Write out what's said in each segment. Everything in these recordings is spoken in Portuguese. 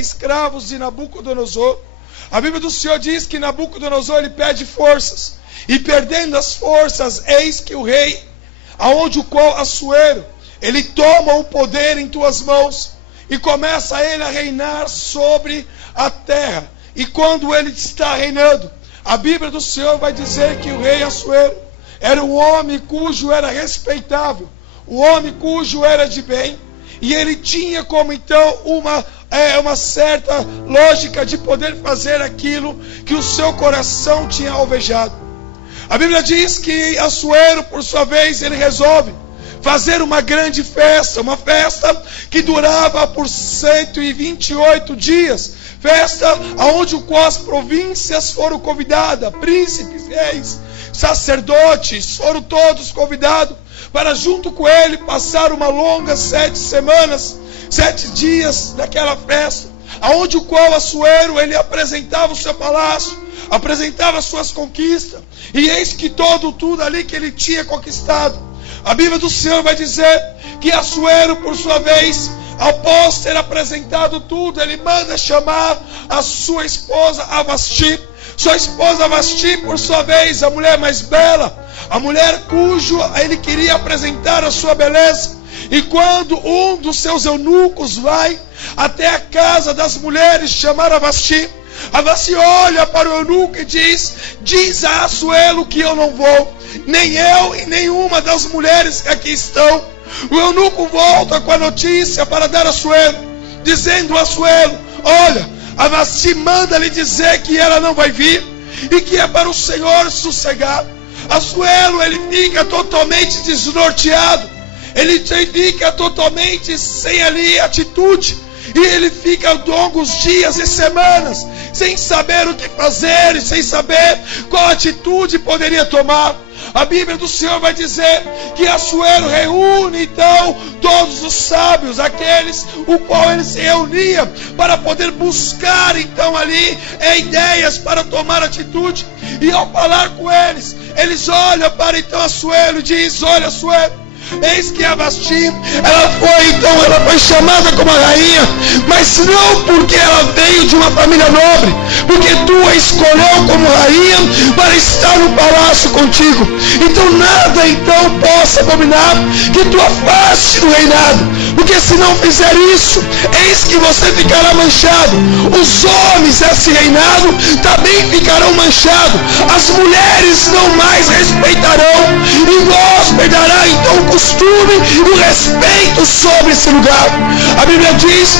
escravos de Nabucodonosor. A Bíblia do Senhor diz que Nabucodonosor ele pede forças, e perdendo as forças, eis que o rei, aonde o qual Assuero, ele toma o poder em tuas mãos, e começa ele a reinar sobre a terra. E quando ele está reinando, a Bíblia do Senhor vai dizer que o rei Assuero era um homem cujo era respeitável, um homem cujo era de bem, e ele tinha como então uma certa lógica de poder fazer aquilo que o seu coração tinha alvejado. A Bíblia diz que Assuero, por sua vez, ele resolve fazer uma grande festa, uma festa que durava por 128 dias, festa onde as províncias foram convidadas, príncipes, reis, sacerdotes, foram todos convidados para junto com ele passar uma longa 7 semanas, 7 dias daquela festa, aonde o qual Assuero ele apresentava o seu palácio, apresentava as suas conquistas, e eis que tudo ali que ele tinha conquistado. A Bíblia do Senhor vai dizer que Assuero, por sua vez, após ter apresentado tudo, ele manda chamar a sua esposa Vasti. Sua esposa Vasti, por sua vez, a mulher mais bela, a mulher cujo ele queria apresentar a sua beleza. E quando um dos seus eunucos vai até a casa das mulheres chamar a Vasti olha para o eunuco e diz a Assuero que eu não vou, nem eu e nenhuma das mulheres que aqui estão. O eunuco volta com a notícia para dar a Assuero, dizendo a Assuero: olha, a Vasti manda lhe dizer que ela não vai vir e que é para o Senhor sossegar. Assuero ele fica totalmente desnorteado, ele fica totalmente sem ali atitude, e ele fica longos dias e semanas sem saber o que fazer e sem saber qual atitude poderia tomar. A Bíblia do Senhor vai dizer que Assuero reúne então todos os sábios, aqueles o qual ele se reunia para poder buscar então ali ideias para tomar atitude. E ao falar com eles olham para então Assuero e diz: olha, Assuero, eis que a Vasti, ela foi chamada como a rainha, mas não porque ela veio de uma família nobre, porque tu a escolheu como rainha para estar no palácio contigo. Então nada então possa abominar que tu afaste do reinado, porque se não fizer isso, eis que você ficará manchado. Os homens desse reinado também ficarão manchados, as mulheres não mais respeitarão, e vós perderá então o costume e o respeito sobre esse lugar. A Bíblia diz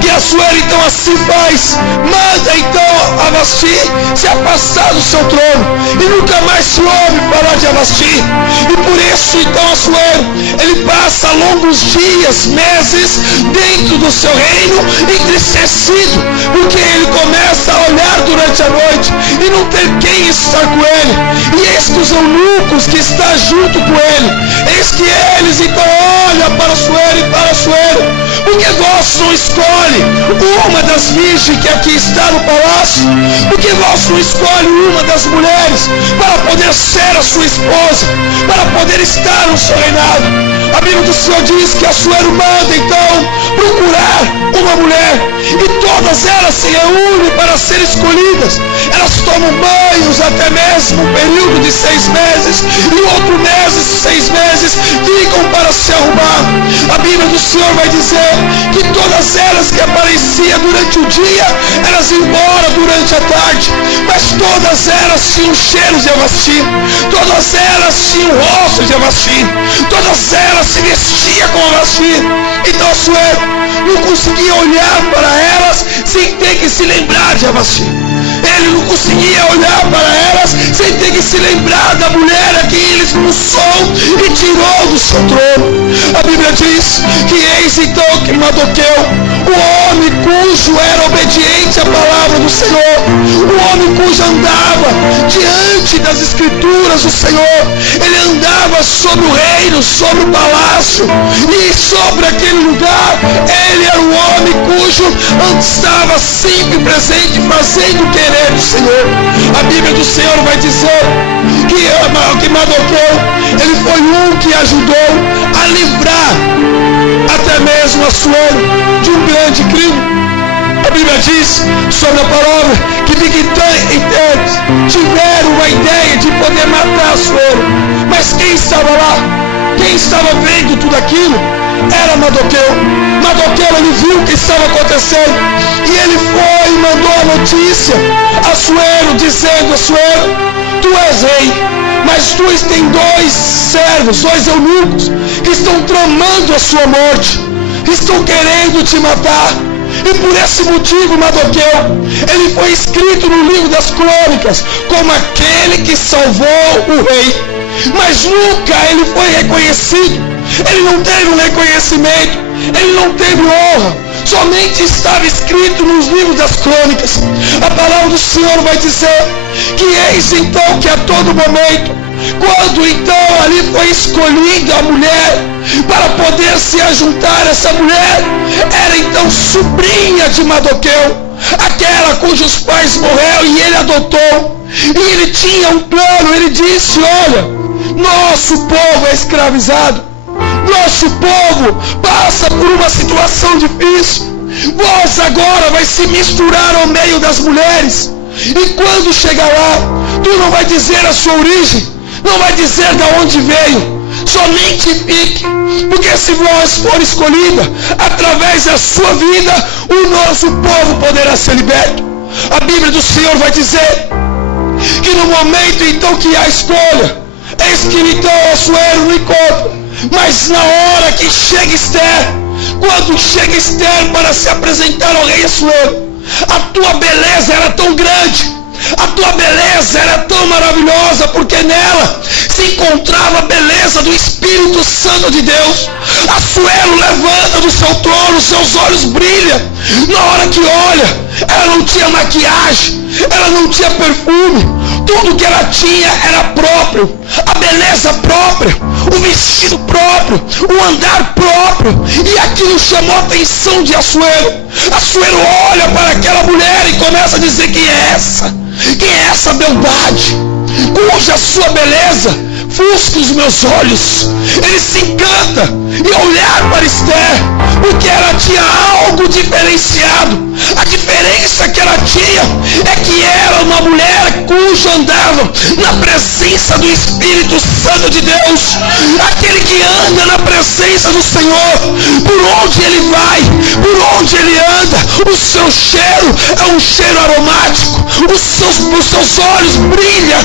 que Assuero então assim faz, manda então a Vasti se afastar do seu trono, e nunca mais se ouve falar de Vasti. E por isso então Assuero ele passa longos dias, meses dentro do seu reino, entristecido, porque ele começa a olhar durante a noite e não ter quem estar com ele. E eis que os eunucos que está junto com ele, eis que eles então olham para Assuero e para Assuero: porque vós não escolhe uma das virgens que aqui está no palácio? Porque vós não escolhe uma das mulheres para poder ser a sua esposa, para poder estar no seu reinado? A Bíblia do Senhor diz que Assuero manda então procurar uma mulher, e todas elas se reúnem para ser escolhidas. Elas tomam banhos até mesmo um período de 6 meses, e outro mês, 6 meses, ficam para se arrumar. A Bíblia do Senhor vai dizer que todas elas que apareciam durante o dia, elas iam embora durante a tarde, mas todas elas tinham cheiros de Vasti, todas elas tinham rosto de Vasti, todas elas se vestiam como Vasti. Então Assuero não conseguia olhar para elas sem ter que se lembrar de Vasti. Ele não conseguia olhar para elas sem ter que se lembrar da mulher a quem ele expulsou e tirou do seu trono. A Bíblia diz que eis então que Mardoqueu, o homem cujo era obediente à palavra do Senhor, o homem cujo andava diante das escrituras do Senhor, ele andava sobre o reino, sobre o palácio e sobre aquele lugar. Ele era um homem cujo estava sempre presente, fazendo o querer do Senhor. A Bíblia do Senhor vai dizer que Mardoqueu, ele foi um que ajudou a livrar até mesmo Assuero de um grande crime. diz sobre a palavra que Bigtães tiveram uma ideia de poder matar Assuero. Mas quem estava lá? Quem estava vendo tudo aquilo? Era Mardoqueu. Mardoqueu, ele viu o que estava acontecendo e ele foi e mandou a notícia a Assuero, dizendo: Assuero, tu és rei, mas tu tens dois servos, dois eunucos, que estão tramando a sua morte, estão querendo te matar. E por esse motivo, Mardoqueu, ele foi escrito no livro das crônicas como aquele que salvou o rei. Mas nunca ele foi reconhecido. Ele não teve um reconhecimento, ele não teve honra. Somente estava escrito nos livros das crônicas. A palavra do Senhor vai dizer que eis então que a todo momento, quando então ali foi escolhida a mulher para poder se ajuntar, essa mulher era então sobrinha de Mardoqueu, aquela cujos pais morreram e ele adotou. E ele tinha um plano. Ele disse: olha, nosso povo é escravizado, nosso povo passa por uma situação difícil. Vós agora vai se misturar ao meio das mulheres, e quando chegar lá, tu não vai dizer a sua origem, não vai dizer de onde veio. Somente fique, porque se vós for escolhida, através da sua vida, o nosso povo poderá ser liberto. A Bíblia do Senhor vai dizer que no momento então que há escolha, eis que então Assuero não encontra. Mas na hora que chega Esther, quando chega Esther para se apresentar ao rei Assuero, a tua beleza era tão grande, a tua beleza era tão maravilhosa, porque nela se encontrava a beleza do Espírito Santo de Deus. Assuero levanta do seu trono, seus olhos brilham. Na hora que olha, ela não tinha maquiagem, ela não tinha perfume. Tudo que ela tinha era próprio, a beleza própria, o vestido próprio, o andar próprio. E aquilo chamou a atenção de Assuero. Assuero olha para aquela mulher e começa a dizer: quem é essa? Quem é essa beldade, cuja sua beleza ofusca os meus olhos? Ele se encanta e olhar para Esther, porque ela tinha algo diferenciado. A diferença que ela tinha é que era uma mulher cuja andava na presença do Espírito Santo de Deus. Aquele que anda na presença do Senhor, por onde ele vai, por onde ele anda, o seu cheiro é um cheiro aromático, os seus olhos brilham,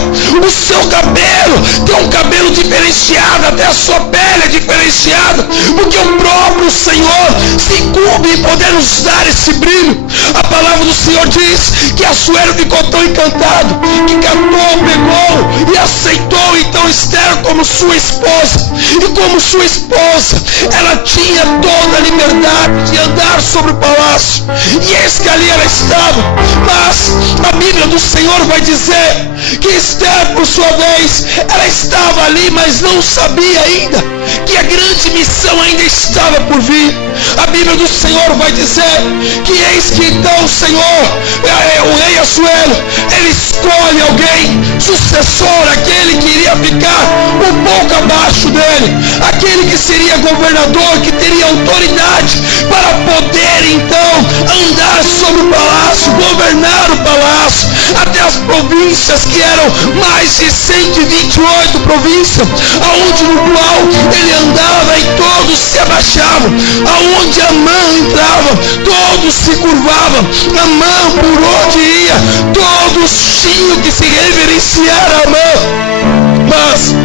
o seu cabelo tem um cabelo diferenciado, até a sua pele é diferenciada, porque o próprio Senhor se incumbe em poder nos dar esse brilho. A palavra do Senhor diz que Assuero ficou tão encantado que catou, pegou e aceitou então Esther como sua esposa. E como sua esposa, ela tinha toda a liberdade de andar sobre o palácio. E eis que ali ela estava. Mas a Bíblia do Senhor vai dizer que Esther, por sua vez, ela estava ali, mas não sabia ainda que a grande missão ainda estava por vir. A Bíblia do Senhor vai dizer que eis que então o Senhor, o rei Assuero, ele escolhe alguém, sucessor, aquele que iria ficar um pouco abaixo dele, aquele que seria governador, que teria autoridade para poder então andar sobre o palácio, governar o palácio, até as províncias, que eram mais de 128 províncias, aonde no qual ele andava e todos se abaixavam, aonde Amã entrava, todos se curvavam. Amã, por onde ia, todos tinham que se reverenciar a Amã. Mas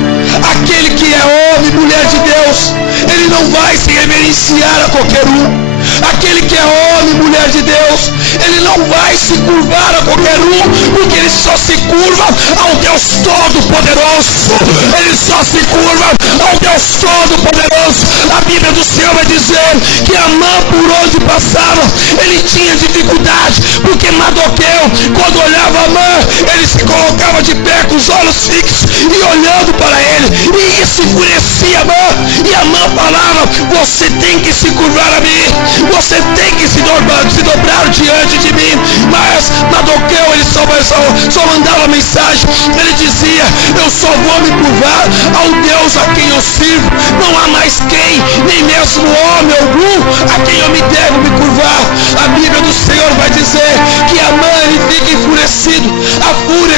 aquele que é homem e mulher de Deus, ele não vai se reverenciar a qualquer um. Aquele que é homem e mulher de Deus, ele não vai se curvar a qualquer um, porque ele só se curva ao Deus Todo-Poderoso. Ele só se curva ao Deus Todo-Poderoso. A Bíblia do Senhor vai dizer que Amã, por onde passava, ele tinha dificuldade, porque Mardoqueu, quando olhava Amã, ele se colocava de pé com os olhos fixos e olhando para ele, e isso enfurecia Amã. E Amã falava: você tem que se curvar a mim, você tem que se dobrar diante de mim. Mas Mardoqueu, ele só mandava mensagem. Ele dizia: eu só vou me curvar ao Deus a quem eu sirvo. Não há mais quem, nem mesmo homem algum, a quem eu me devo me curvar. A Bíblia do Senhor vai dizer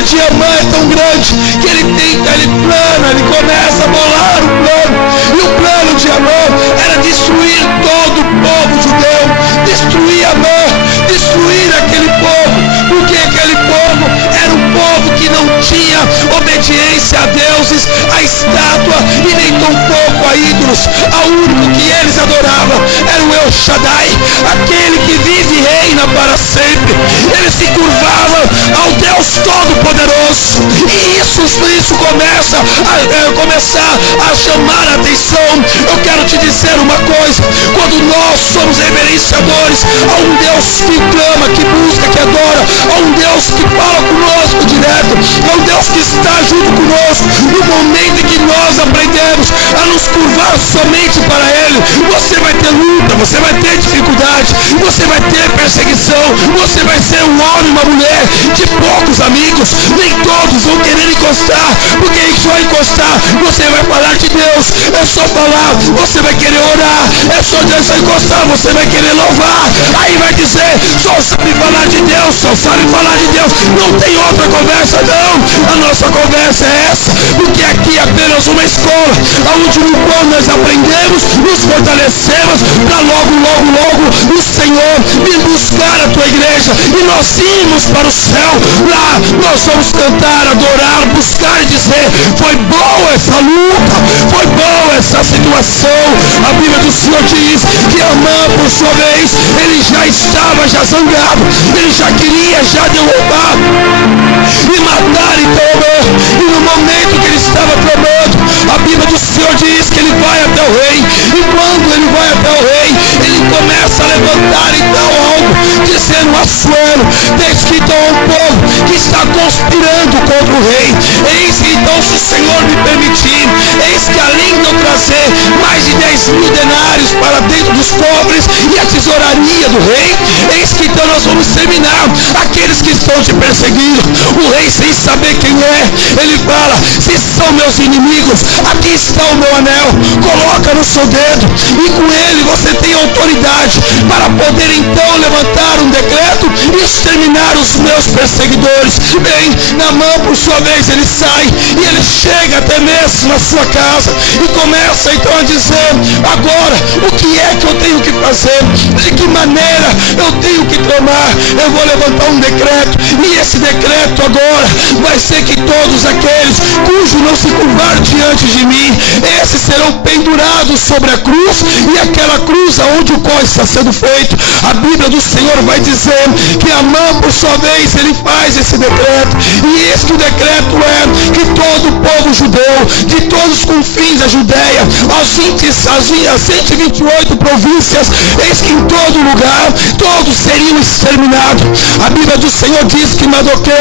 ira de Amã é tão grande que ele plana, ele começa a bolar um plano. E o plano de Amã era destruir todo o povo judeu, destruir Amã, destruir aquele povo, porque aquele povo era um povo que não tinha obediência a deuses, a estátua e nem tão pouco a ídolos. A único que eles adoravam era o El Shaddai, aquele que vive e reina para sempre. Eles se curvavam ao Deus Todo-Poderoso, e isso começa a chamar a atenção. Eu quero te dizer uma coisa: quando nós somos reverenciadores a um Deus que clama, que busca, que adora, a um Deus que fala conosco direto, a um Deus que está junto conosco, no momento em que nós aprendemos a nos curvar somente para Ele, você vai ter luta, você vai ter dificuldade, você vai ter perseguição, você vai ser um homem, uma mulher de poucos amigos. Nem todos vão querer encostar, porque só encostar você vai falar de Deus, é só falar, você vai querer orar, é só encostar, você vai querer louvar, aí vai dizer, só sabe falar de Deus, só sabe falar de Deus, não tem outra conversa não. A nossa conversa é essa, porque aqui é apenas uma escola, onde no qual nós aprendemos, nos fortalecemos, para logo o Senhor vir buscar a tua igreja, e nós irmos para o céu. Lá nós vamos cantar, adorar, buscar e dizer, foi boa essa luta, foi boa essa situação. A Bíblia do Senhor diz que Amã, por sua vez, ele já estava zangado, ele já queria derrubar e matar então Amã. E no momento que ele estava clamando, a Bíblia do Senhor diz que ele vai até o rei, e quando ele vai até o rei, ele começa a levantar então algo, dizendo: Assuero, desde que então um povo que está conspirando contra o rei, eis que então, se o Senhor me permitir, eis que além de eu trazer mais de 10.000 denários para dentro dos cofres e a tesouraria do rei, eis que então nós vamos terminar aqueles que estão te perseguindo. O rei, sem saber quem é, ele fala: se são meus inimigos, aqui está o meu anel, coloca no seu dedo, e com ele você tem autoridade para poder então levantar um decreto e exterminar os meus perseguidores. Bem, Naamã, por sua vez, ele sai e ele chega até mesmo na sua casa e começa então a dizer: agora, o que é que eu tenho que fazer? De que maneira eu tenho que clamar? Eu vou levantar um decreto, e esse decreto agora vai ser que todos aqueles cujo não se curvar diante de mim, esses serão pendurados sobre a cruz, e aquela cruz aonde o qual está sendo feito, a Bíblia do Senhor vai dizer que Amã, por sua vez, ele faz esse decreto, e esse decreto é que todo o povo judeu, de todos os confins da Judéia, as 128 províncias, eis que em todo lugar, todos seriam exterminados. A Bíblia do Senhor diz que Mardoqueu,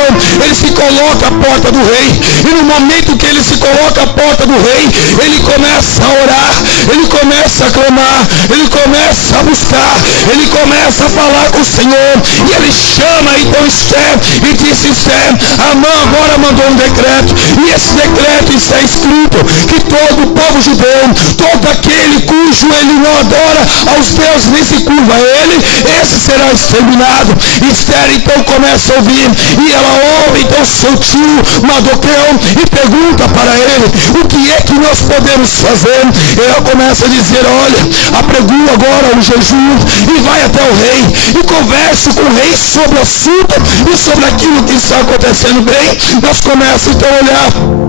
ele se coloca à porta do rei, e no momento que ele se coloca à porta do rei, ele começa a orar, ele começa a clamar, ele começa a buscar, ele começa a falar com o Senhor, e ele chama então Esther e disse: Esther, Amã agora mandou um decreto, e esse decreto está escrito que todo o povo judeu, todo aquele cujo ele não adora aos deuses nem se curva a ele, esse será exterminado. Esther então começa a ouvir, e ela ouve então seu tio Mardoqueu e pergunta para ele: o que é que nós podemos fazer? Ela começa a dizer: olha, apregua agora um jejum e vai até o rei e converse com o rei sobre o assunto e sobre aquilo que está acontecendo. Bem, nós começamos então a olhar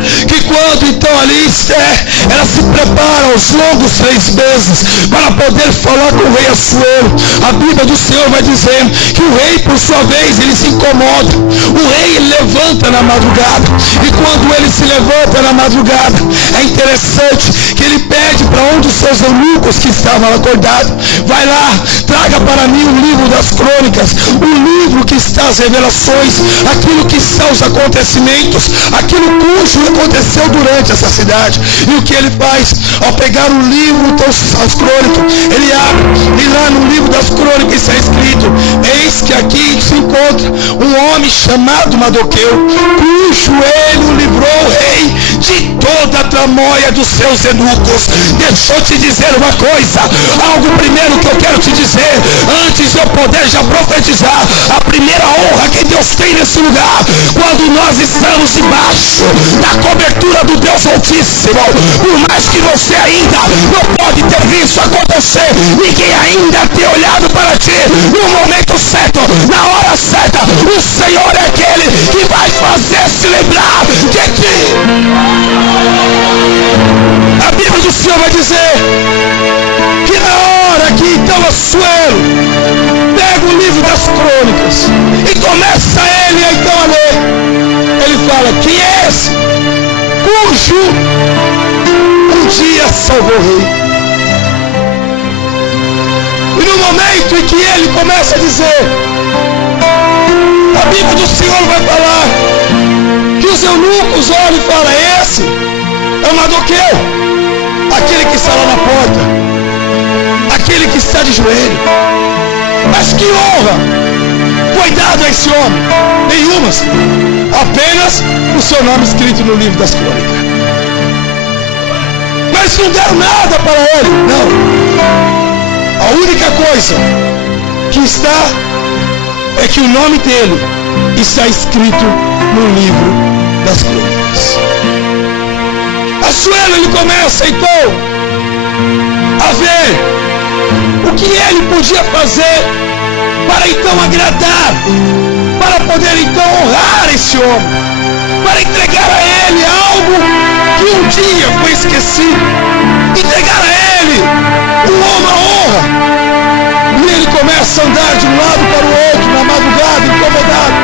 que quando então ali Esther, ela se prepara aos longos 3 meses para poder falar com o rei Assuero, a Bíblia do Senhor vai dizer que o rei, por sua vez, ele se incomoda. O rei levanta na madrugada, e quando ele se levanta na madrugada, é interessante que ele pede para um dos seus eunucos que estavam acordados: vai lá, traga para mim o livro das crônicas, o livro que está as revelações, aquilo que são os acontecimentos, aquilo cujo aconteceu durante essa cidade. E o que ele faz? Ao pegar o livro das crônicas, ele abre, e lá no livro das crônicas está escrito: eis que aqui se contra um homem chamado Mardoqueu, cujo ele o livrou o rei de toda a tramóia dos seus eunucos. Deixa eu te dizer uma coisa, algo primeiro que eu quero te dizer, antes de eu poder já profetizar, a primeira honra que Deus tem nesse lugar, quando nós estamos debaixo da cobertura do Deus Altíssimo, por mais que você ainda não pode ter visto acontecer, ninguém ainda ter olhado para ti, no momento certo, na hora certa, o Senhor é aquele que vai fazer se lembrar de ti. A Bíblia do Senhor vai dizer que na hora que então Assuero pega o livro das crônicas e começa ele a então a ler, ele fala: quem é esse cujo um dia salvou o rei? E no momento em que ele começa a dizer, a Bíblia do Senhor vai falar que os eunucos olham e falam: esse é o Mardoqueu, aquele que está lá na porta, aquele que está de joelho. Mas que honra foi dada a esse homem? Nenhuma, apenas o seu nome escrito no livro das crônicas. Mas não deram nada para ele, não. A única coisa que está é que o nome dele está escrito no livro das crônicas. Assuero, ele começa então a ver o que ele podia fazer para então agradar, para poder então honrar esse homem, para entregar a ele algo que um dia foi esquecido, entregar a ele uma honra. E ele começa a andar de um lado para o outro na madrugada, incomodado.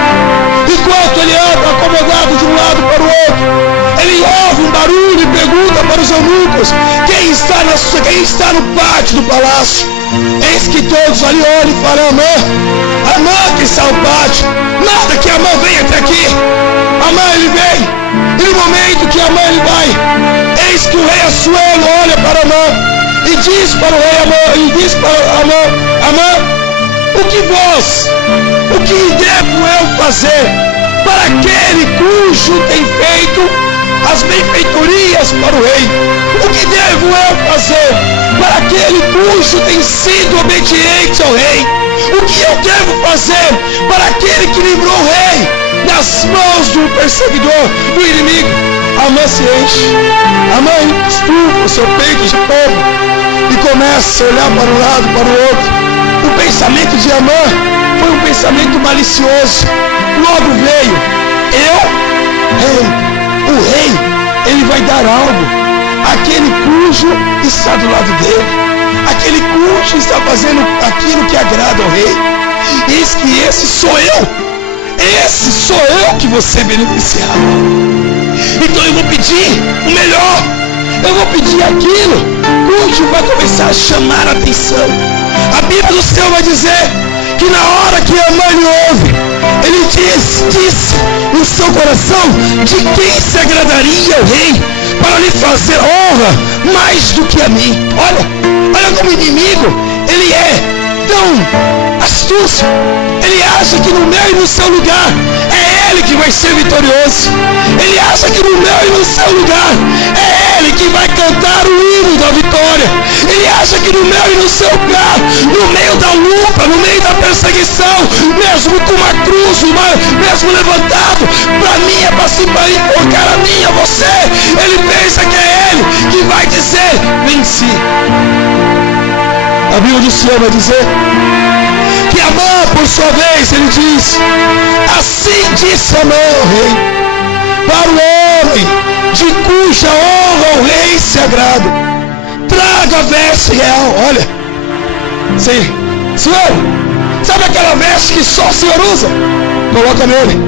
Enquanto ele anda acomodado de um lado para o outro, ele ouve um barulho e pergunta para os eunucos: quem está no pátio do palácio? Eis que todos ali olham e falam: Amã que está no pátio. Nada que Amã venha até aqui. Amã ele vem. E no momento que Amã ele vai, eis que o rei Assuero olha para Amã e diz para o rei Amã, e diz para Amã: o que devo eu fazer para aquele cujo tem feito as benfeitorias para o rei? O que devo eu fazer para aquele cujo tem sido obediente ao rei? O que eu devo fazer para aquele que livrou o rei das mãos do perseguidor, do inimigo? Amã se enche, Amã estufa o seu peito de fogo e começa a olhar para um lado, para o outro. O pensamento de Amã foi um pensamento malicioso. Logo veio: o rei, ele vai dar algo àquele cujo está do lado dele, aquele cujo está fazendo aquilo que agrada ao rei. Eis que esse sou eu que você beneficiava. Então eu vou pedir o melhor, eu vou pedir aquilo cujo vai começar a chamar a atenção. A Bíblia do Senhor vai dizer que na hora que Amã lhe ouve, ele disse no seu coração de quem se agradaria o rei para lhe fazer honra mais do que a mim. Olha como inimigo ele é tão astúcio. Ele acha que no meu e no seu lugar é ele que vai ser vitorioso. Ele acha que no meu e no seu lugar é ele que vai cantar o hino da vitória. Ele acha que no meu e no seu lugar, no meio da luta, no meio da perseguição, mesmo com uma cruz, mesmo levantado para mim, é para se enforcar a mim, a você, ele pensa que é ele que vai dizer: venci. A Bíblia do Senhor vai dizer que Amã, por sua vez, ele diz: assim disse Amã ao rei, para o homem de cuja honra o rei se agrada, traga a veste real. Olha, Senhor, sabe aquela veste que só o Senhor usa? Coloca nele.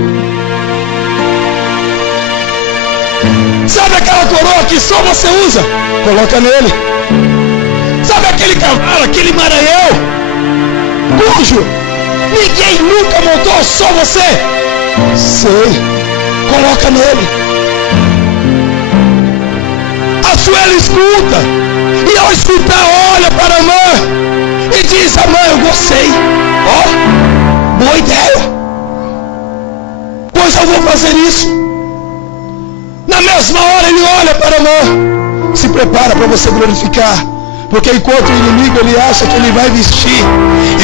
Sabe aquela coroa que só você usa? Coloca nele. Sabe aquele cavalo, aquele maranhão, cujo ninguém nunca montou, só você? Sei, coloca nele. Assuero escuta, e ao escutar olha para Amã e diz: Amã, eu gostei. Boa ideia. eu vou fazer isso. Na mesma hora ele olha para Amã. Se prepara para você glorificar. Porque enquanto o inimigo ele acha que ele vai vestir,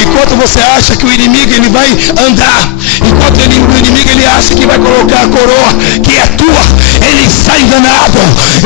enquanto você acha que o inimigo ele vai andar, enquanto o inimigo ele acha que vai colocar a coroa que é tua, ele está enganado.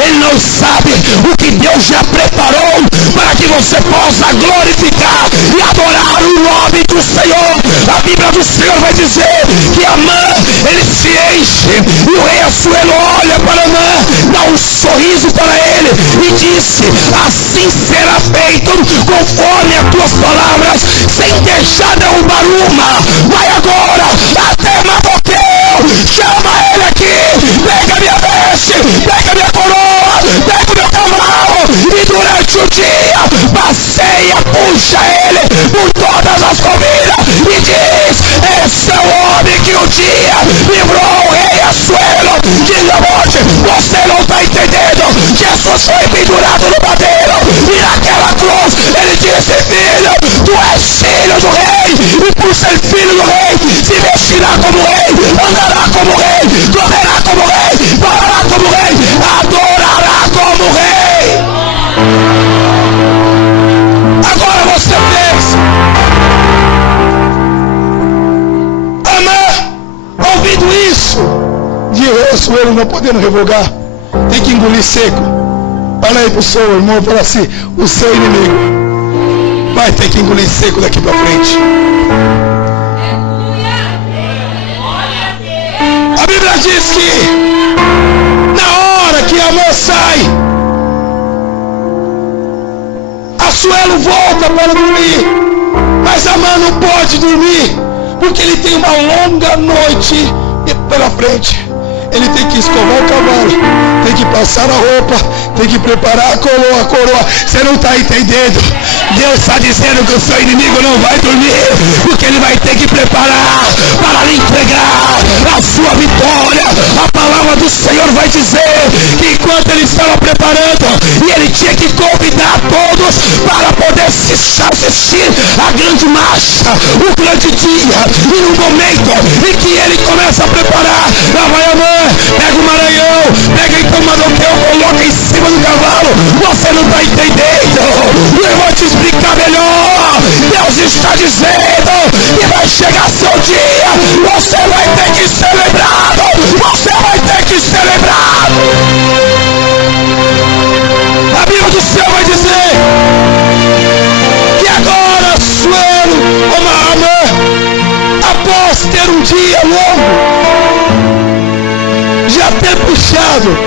Ele não sabe o que Deus já preparou para que você possa glorificar e adorar o nome do Senhor. A Bíblia do Senhor vai dizer que Amã ele se enche e o rei Assuero olha para Amã, dá um sorriso para ele e disse: assim será feito conforme as tuas palavras, sem deixar derrubar uma. Vai agora até Mardoqueu, chama ele aqui, pega minha veste, pega minha coroa, pega meu cavalo, e durante o dia passeia, puxa ele por todas as comidas e diz: esse é o homem que um dia livrou o rei Assuero de morte. Você não está entendendo? Jesus foi pendurado no madeiro e naquela cruz ele disse: filho, tu és filho do rei, e por ser filho do rei se vestirá como rei, andará como rei, correrá como rei, falará como rei, adorará como rei. Agora você pensa, Amã, ouvindo isso, de rei Assuero não podendo revogar, tem que engolir seco. Fala aí pro seu irmão, fala assim: o seu inimigo vai ter que engolir seco daqui para frente. A Bíblia diz que na hora que Amã sai, Assuero volta para dormir, mas Amã não pode dormir porque ele tem uma longa noite pela frente. Ele tem que escovar o cavalo, tem que passar a roupa, tem que preparar a coroa. Você não está entendendo? Deus está dizendo que o seu inimigo não vai dormir, porque ele vai ter que preparar para lhe entregar a sua vitória. A palavra do Senhor vai dizer que enquanto ele estava preparando, e ele tinha que convidar todos para poder assistir a grande marcha, o grande dia, e no momento em que ele começa a preparar, lá vai a mãe, pega o Maranhão, pega então Mardoqueu, coloca em cima do cavalo. Você não está entendendo? Eu vou te explicar melhor. Deus está dizendo que vai chegar seu dia, você vai ter que ser lembrado, você vai ter que ser lembrado. A Bíblia do céu vai dizer que agora Assuero, Amã, após ter um dia longo, já ter puxado,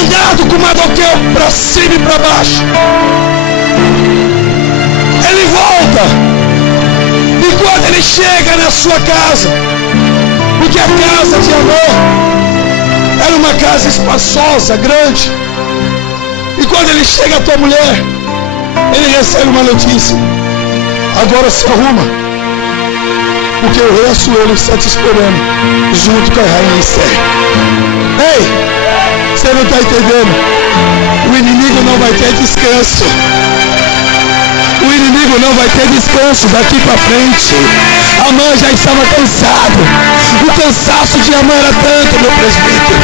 andado com Mardoqueu para cima e para baixo, ele volta, e quando ele chega na sua casa, porque a casa de Amã era uma casa espaçosa, grande, e quando ele chega à tua mulher, ele recebe uma notícia: agora se arruma, porque o rei Assuero está te esperando, junto com a rainha Esther. Ei, você não está entendendo? O inimigo não vai ter descanso. O inimigo não vai ter descanso daqui para frente. Amã já estava cansado. O cansaço de Amã era tanto, meu presbítero,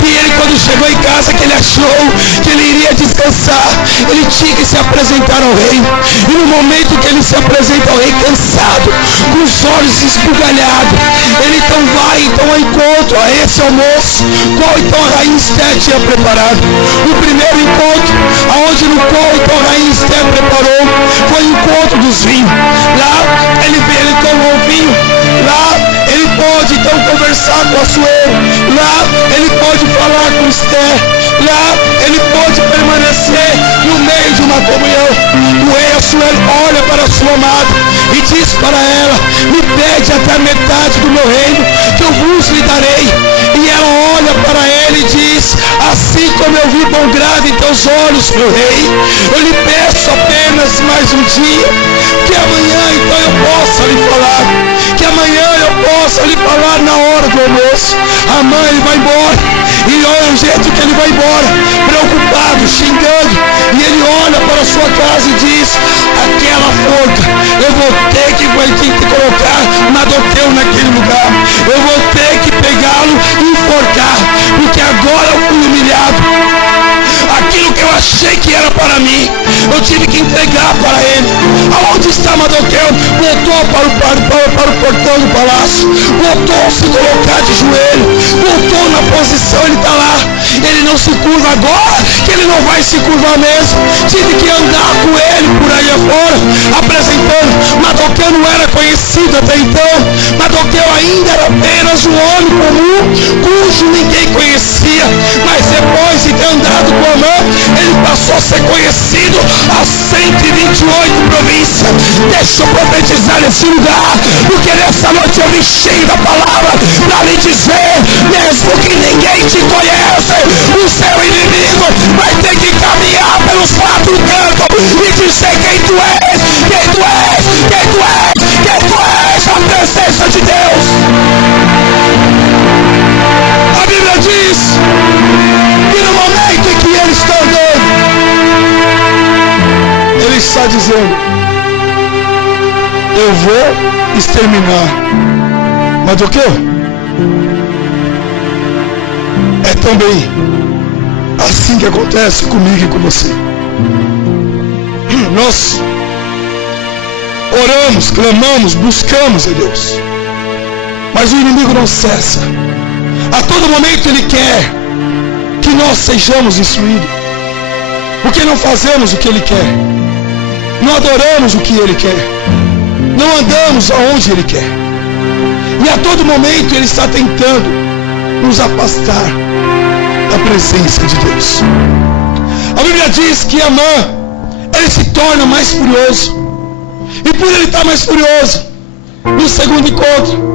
que ele, quando chegou em casa, que ele achou que ele iria descansar, ele tinha que se apresentar ao rei. E no momento que ele se apresenta ao rei cansado, com os olhos esbugalhados, ele então vai ao encontro a esse almoço, qual então a rainha Esther tinha preparado. O primeiro encontro, no qual então a rainha Esther preparou, foi o encontro dos vinhos. Lá ele tomou o vinho, lá ele pode então conversar com Assuero, lá ele pode falar com Esther, lá ele pode permanecer no meio de uma comunhão. O rei Assuero olha para a sua amada e diz para ela: me pede até a metade do meu reino, que eu vos lhe darei. E ela olha para ele e diz: assim como eu vi bom grado em teus olhos, meu rei, eu lhe peço apenas mais um dia, que amanhã então eu possa lhe falar, que amanhã eu possa lhe falar na hora do almoço. A mãe vai embora, e olha o jeito que ele vai embora, preocupado, xingando, e ele olha para a sua casa e diz: aquela forca, eu vou ter que colocar Mardoqueu naquele lugar, eu vou ter pegá-lo e enforcar, porque agora eu fui humilhado. Aquilo que eu achei que era para mim, eu tive que entregar para ele. Aonde está Mardoqueu? Voltou para o portão do palácio, voltou a se colocar de joelho, voltou na posição, ele está lá. Ele não se curva agora, que ele não vai se curvar mesmo. Tive que andar com ele por aí afora, apresentando. Mardoqueu não era conhecido até então. Mardoqueu ainda era apenas um homem comum, cujo ninguém conhecia. Mas depois de ter andado com Amã, ele passou a ser conhecido a 128 províncias. Deixa eu profetizar nesse lugar, porque nessa noite eu me cheio da palavra para lhe dizer, mesmo que ninguém te conhece, o seu inimigo vai ter que caminhar pelos quatro cantos e dizer quem tu és, quem tu és, quem tu és, quem tu és, a presença de Deus. A Bíblia diz que no momento em que ele está andando, ele está dizendo, eu vou exterminar. Mas o que? É também assim que acontece comigo e com você. Nós oramos, clamamos, buscamos a Deus, mas o inimigo não cessa. A todo momento ele quer que nós sejamos instruídos, porque não fazemos o que ele quer, não adoramos o que ele quer, não andamos aonde ele quer, e a todo momento ele está tentando nos afastar da presença de Deus. A Bíblia diz que Amã, ele se torna mais furioso, e por ele estar mais furioso, no segundo encontro,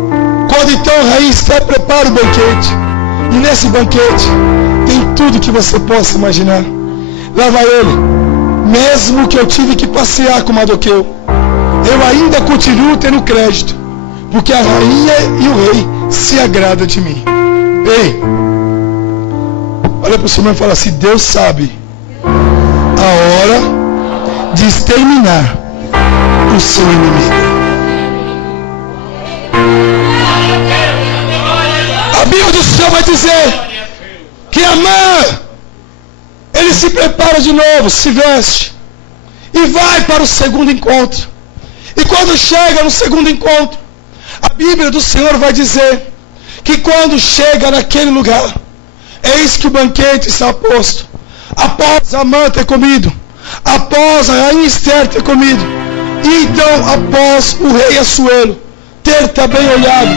quando então a rainha prepara o banquete, e nesse banquete tem tudo que você possa imaginar. Lá vai ele, mesmo que eu tive que passear com Mardoqueu, eu ainda continuo tendo crédito, porque a rainha e o rei se agradam de mim. Ei, olha para o seu irmão e fala assim, Deus sabe a hora de exterminar o seu inimigo. A Bíblia do Senhor vai dizer que Amã, ele se prepara de novo, se veste e vai para o segundo encontro. E quando chega no segundo encontro, a Bíblia do Senhor vai dizer que quando chega naquele lugar, eis que o banquete está posto. Após Amã ter comido, após a rainha Esther ter comido, e então após o rei Assuero ter também olhado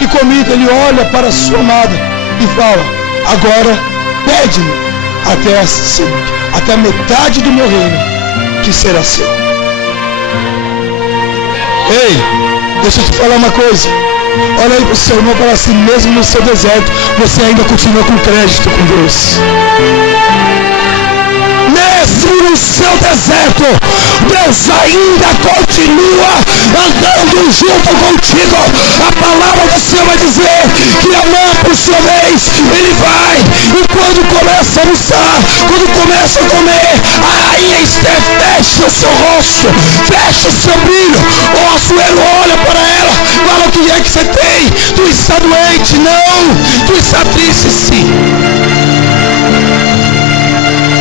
e comido, ele olha para a sua amada e fala, agora pede-me até a metade do meu reino, que será seu. Ei, deixa eu te falar uma coisa. Olha aí para o seu irmão e fala assim, mesmo no seu deserto, você ainda continua com crédito com Deus. Mesmo no seu deserto, Deus ainda continua andando junto contigo. A palavra do Senhor vai dizer que Amã, por sua vez, ele vai, e quando começa a almoçar, quando começa a comer, a rainha Esther fecha o seu rosto, fecha o seu brilho. O Assuero olha para ela, fala, o que é que você tem? Tu está doente? Não, tu está triste, sim.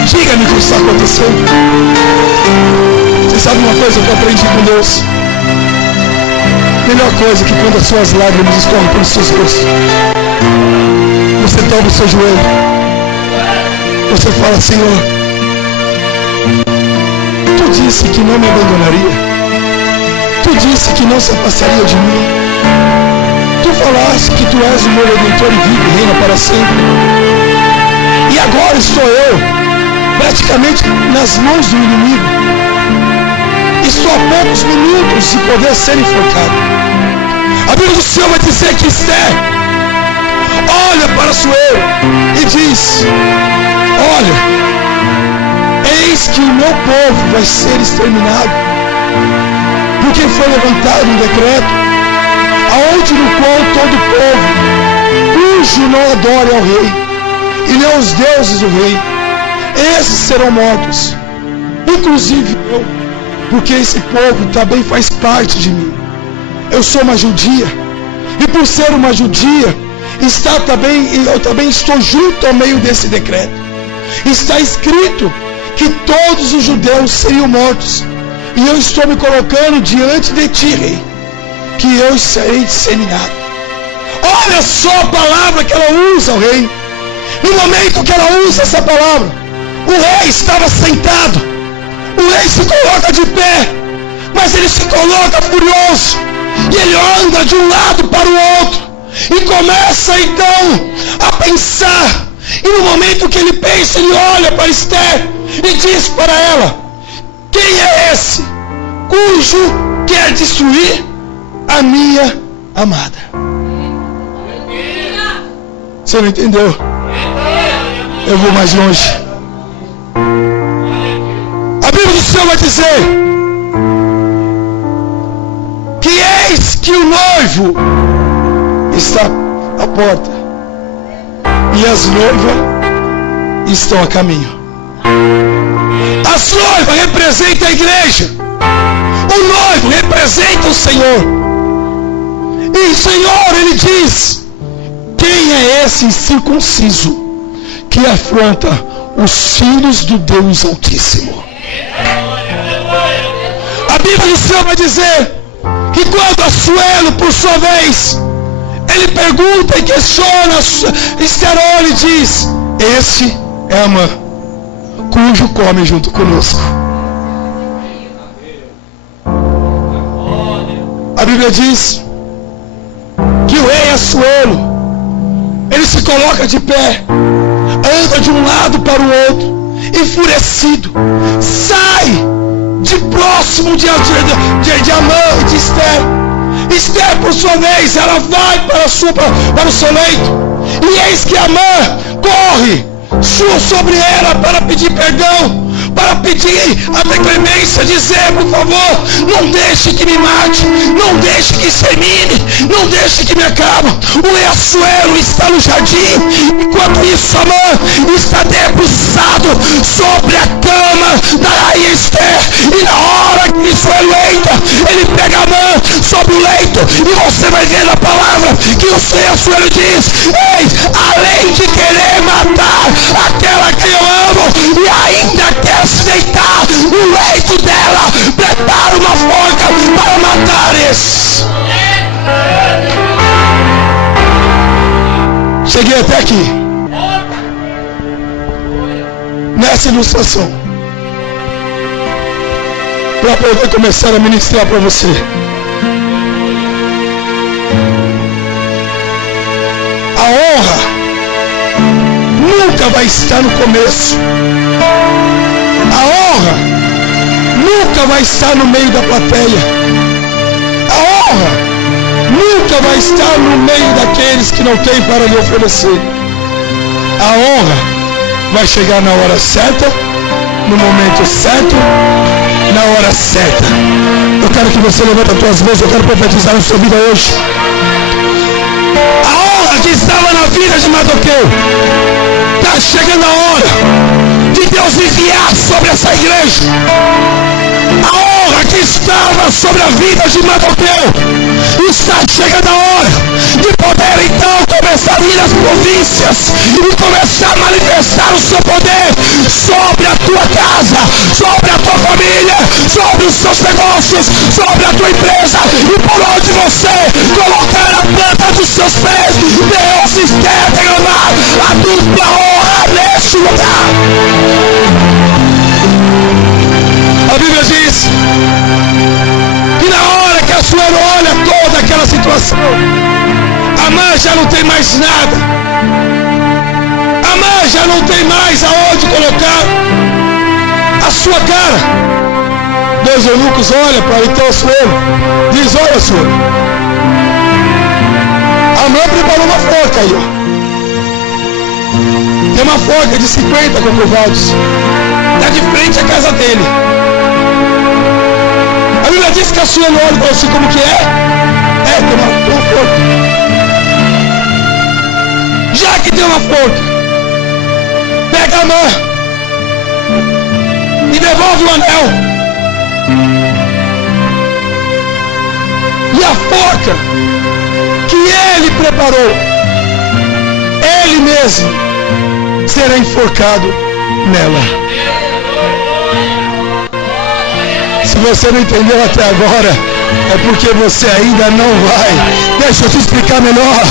Diga-me o que está acontecendo. Você sabe uma coisa que eu aprendi com Deus? Melhor coisa que quando as suas lágrimas escorrem pelos seus rostos, você dobra o seu joelho, você fala, Senhor, Tu disse que não me abandonaria, Tu disse que não se afastaria de mim, Tu falaste que Tu és o meu Redentor e vive e reina para sempre, e agora estou eu praticamente nas mãos do inimigo. Estou a poucos minutos de poder ser enforcado. A Bíblia do Senhor vai dizer que Esther olha para Assuero e diz, olha, eis que o meu povo vai ser exterminado, porque foi levantado um decreto, aonde no qual todo povo, cujo não adore ao rei, e nem os deuses do rei, esses serão mortos, inclusive eu, porque esse povo também faz parte de mim. Eu sou uma judia, e por ser uma judia, eu também estou junto ao meio desse decreto. Está escrito que todos os judeus seriam mortos. E eu estou me colocando diante de ti, rei, que eu serei disseminado. Olha só a palavra que ela usa, o rei. No momento que ela usa essa palavra, o rei estava sentado. O rei se coloca de pé, mas ele se coloca furioso. E ele anda de um lado para o outro. E começa então a pensar. E no momento que ele pensa, ele olha para Esther e diz para ela: quem é esse cujo quer destruir a minha amada? Você não entendeu? Eu vou mais longe. A Bíblia do Senhor vai dizer que eis que o noivo está à porta e as noivas estão a caminho. As noivas representam a igreja. O noivo representa o Senhor. E o Senhor, ele diz: quem é esse incircunciso que afronta os filhos do Deus Altíssimo? A Bíblia do Senhor vai dizer que quando Assuero, por sua vez, ele pergunta e questiona Esther, ele diz: esse é Amã, cujo come junto conosco. A Bíblia diz que o rei Assuero, ele se coloca de pé, anda de um lado para o outro, enfurecido, sai de próximo de Amã e de Esther. Esther, por sua vez, ela vai para o seu leito, e eis que Amã corre sobre ela para pedir perdão, para pedir a clemência, dizer: por favor, não deixe que me mate, não deixe que extermine, não deixe que me acabe. O rei Assuero está no jardim, enquanto isso Amã está debruçado sobre a cama da rainha Esther, e na hora que Assuero entra, ele pega Amã sobre o leito, e você vai ver na palavra que o rei Assuero diz: eis, além de querer matar aquela que eu amo, e ainda quer se deitar no leito dela, prepara uma forca para matar esse. Cheguei até aqui nessa ilustração para poder começar a ministrar para você. A honra nunca vai estar no começo. A honra nunca vai estar no meio da plateia. A honra nunca vai estar no meio daqueles que não têm para lhe oferecer. A honra vai chegar na hora certa, no momento certo, na hora certa. Eu quero que você levante as tuas mãos, eu quero profetizar na sua vida hoje. A honra que estava na vida de Mardoqueu, está chegando a hora de Deus enviar sobre essa igreja. A honra que estava sobre a vida de Mardoqueu, está chegando a hora de poder então começar a ir às províncias e começar a manifestar o seu poder sobre a tua casa, sobre a tua família, sobre os seus negócios, sobre a tua empresa, e por onde você colocar a planta dos seus pés, Deus quer derramar a dupla honra neste lugar. A Bíblia diz que na hora que Assuero olha toda aquela situação, Amã já não tem mais nada. Amã já não tem mais aonde colocar a sua cara. Dois eunucos olham para então Assuero, diz: olha, Assuero, Amã preparou uma forca aí, ó. Tem uma forca de 50 concordados, está de frente à casa dele. A Bíblia diz que Assuero olha e falou assim: como que é? Tem uma forca. Já que tem uma forca, pega Amã e devolve o anel. E a forca que ele preparou ele mesmo será enforcado nela. Se você não entendeu até agora, é porque você ainda não vai. Deixa eu te explicar melhor.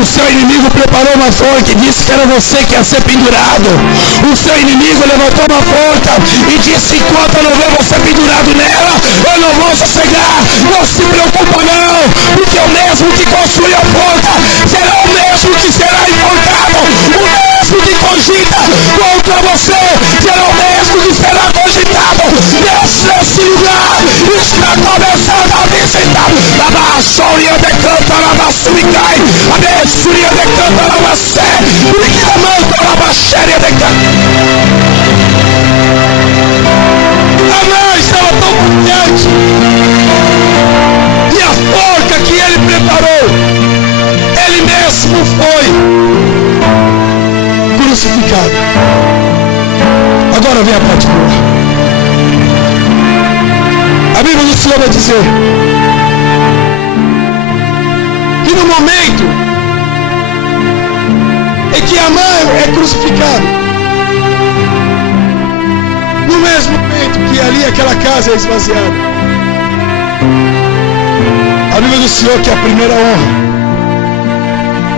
O seu inimigo preparou uma forca e disse que era você que ia ser pendurado. O seu inimigo levantou uma forca e disse: enquanto eu não ver você pendurado nela, eu não vou sossegar. Não se preocupa não, porque o mesmo que construiu a forca será o mesmo que será enforcado. O mesmo que cogita contra você será o mesmo que será cogitado. Nesse lugar está começando a visitar. A baixoria decanta, a baixuicai, a baixoria decanta, a baixé, e que manda a baixéria decanta. Amém, estava tão confiante. E a forca que ele preparou, ele mesmo foi crucificado. Agora vem a parte boa. A Bíblia do Senhor vai dizer que no momento em que Amã é crucificado, no mesmo momento que ali aquela casa é esvaziada, a Bíblia do Senhor que a primeira honra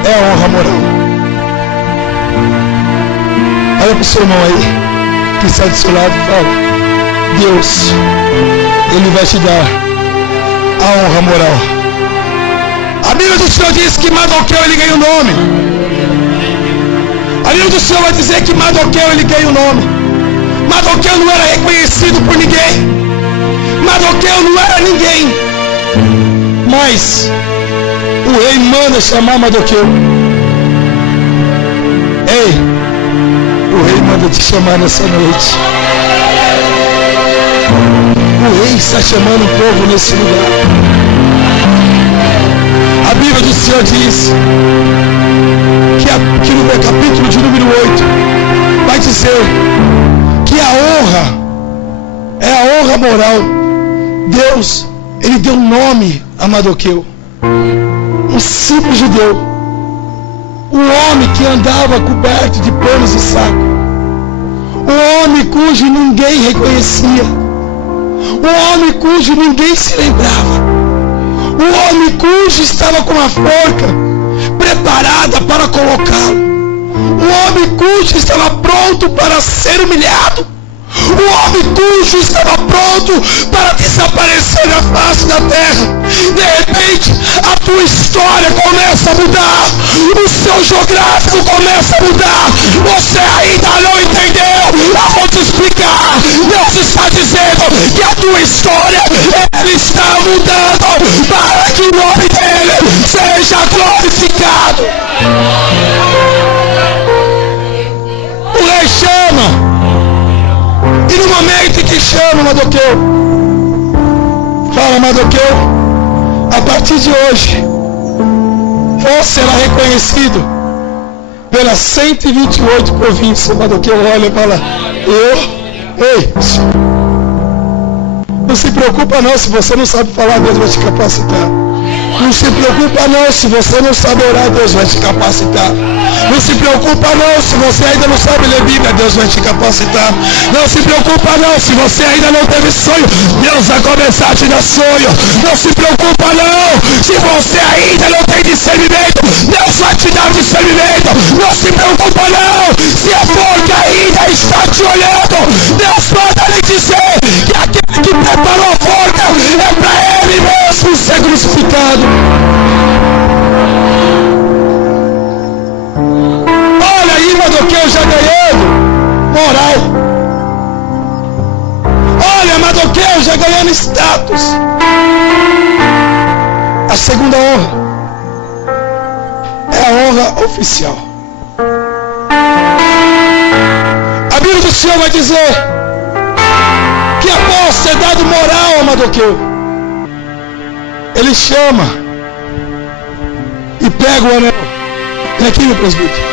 é a honra moral. Olha para o seu irmão aí que está do seu lado e fala: Deus, Ele vai te dar a honra moral. A Bíblia do Senhor diz que Mardoqueu ele ganha o nome. A Bíblia do Senhor vai dizer que Mardoqueu ele ganha o nome. Mardoqueu não era reconhecido por ninguém. Mardoqueu não era ninguém. Mas o rei manda chamar Mardoqueu. Ei, o rei manda te chamar nessa noite. O rei está chamando o povo nesse lugar. A Bíblia do Senhor diz que no capítulo de número 8 vai dizer que a honra é a honra moral. Deus, Ele deu nome a Mardoqueu, um simples judeu, um homem que andava coberto de panos e saco, um homem cujo ninguém reconhecia, um homem cujo ninguém se lembrava, um homem cujo estava com uma forca preparada para colocá-lo, um homem cujo estava pronto para ser humilhado, um homem cujo estava pronto para desaparecer da face da terra. De repente a tua história começa a mudar, o seu geográfico começa a mudar. Você ainda não entendeu? Eu vou te explicar. Deus está dizendo que a tua história Ele está mudando para que o nome dele seja glorificado. O rei chama, e no momento em que chama Mardoqueu, fala: Mardoqueu, a partir de hoje você será reconhecido pelas 128 províncias. Mardoqueu olha e fala: ei, não se preocupa não, se você não sabe falar, Deus vai te capacitar. Não se preocupa não, se você não sabe orar, Deus vai te capacitar. Não se preocupa não, se você ainda não sabe ler Bíblia, Deus vai te capacitar. Não se preocupa não, se você ainda não teve sonho, Deus vai começar a te dar sonho. Não se preocupa não, se você ainda não tem discernimento, Deus vai te dar discernimento. Não se preocupa não, se a forca ainda está te olhando, Deus manda lhe dizer que aquele que preparou a forca é para Ele mesmo ser crucificado. Olha aí, Mardoqueu já ganhando moral. Olha, Mardoqueu já ganhando status. A segunda honra é a honra oficial. A Bíblia do Senhor vai dizer que após ter dado moral a Mardoqueu, ele chama e pega o anel. Vem aqui, meu presbítero.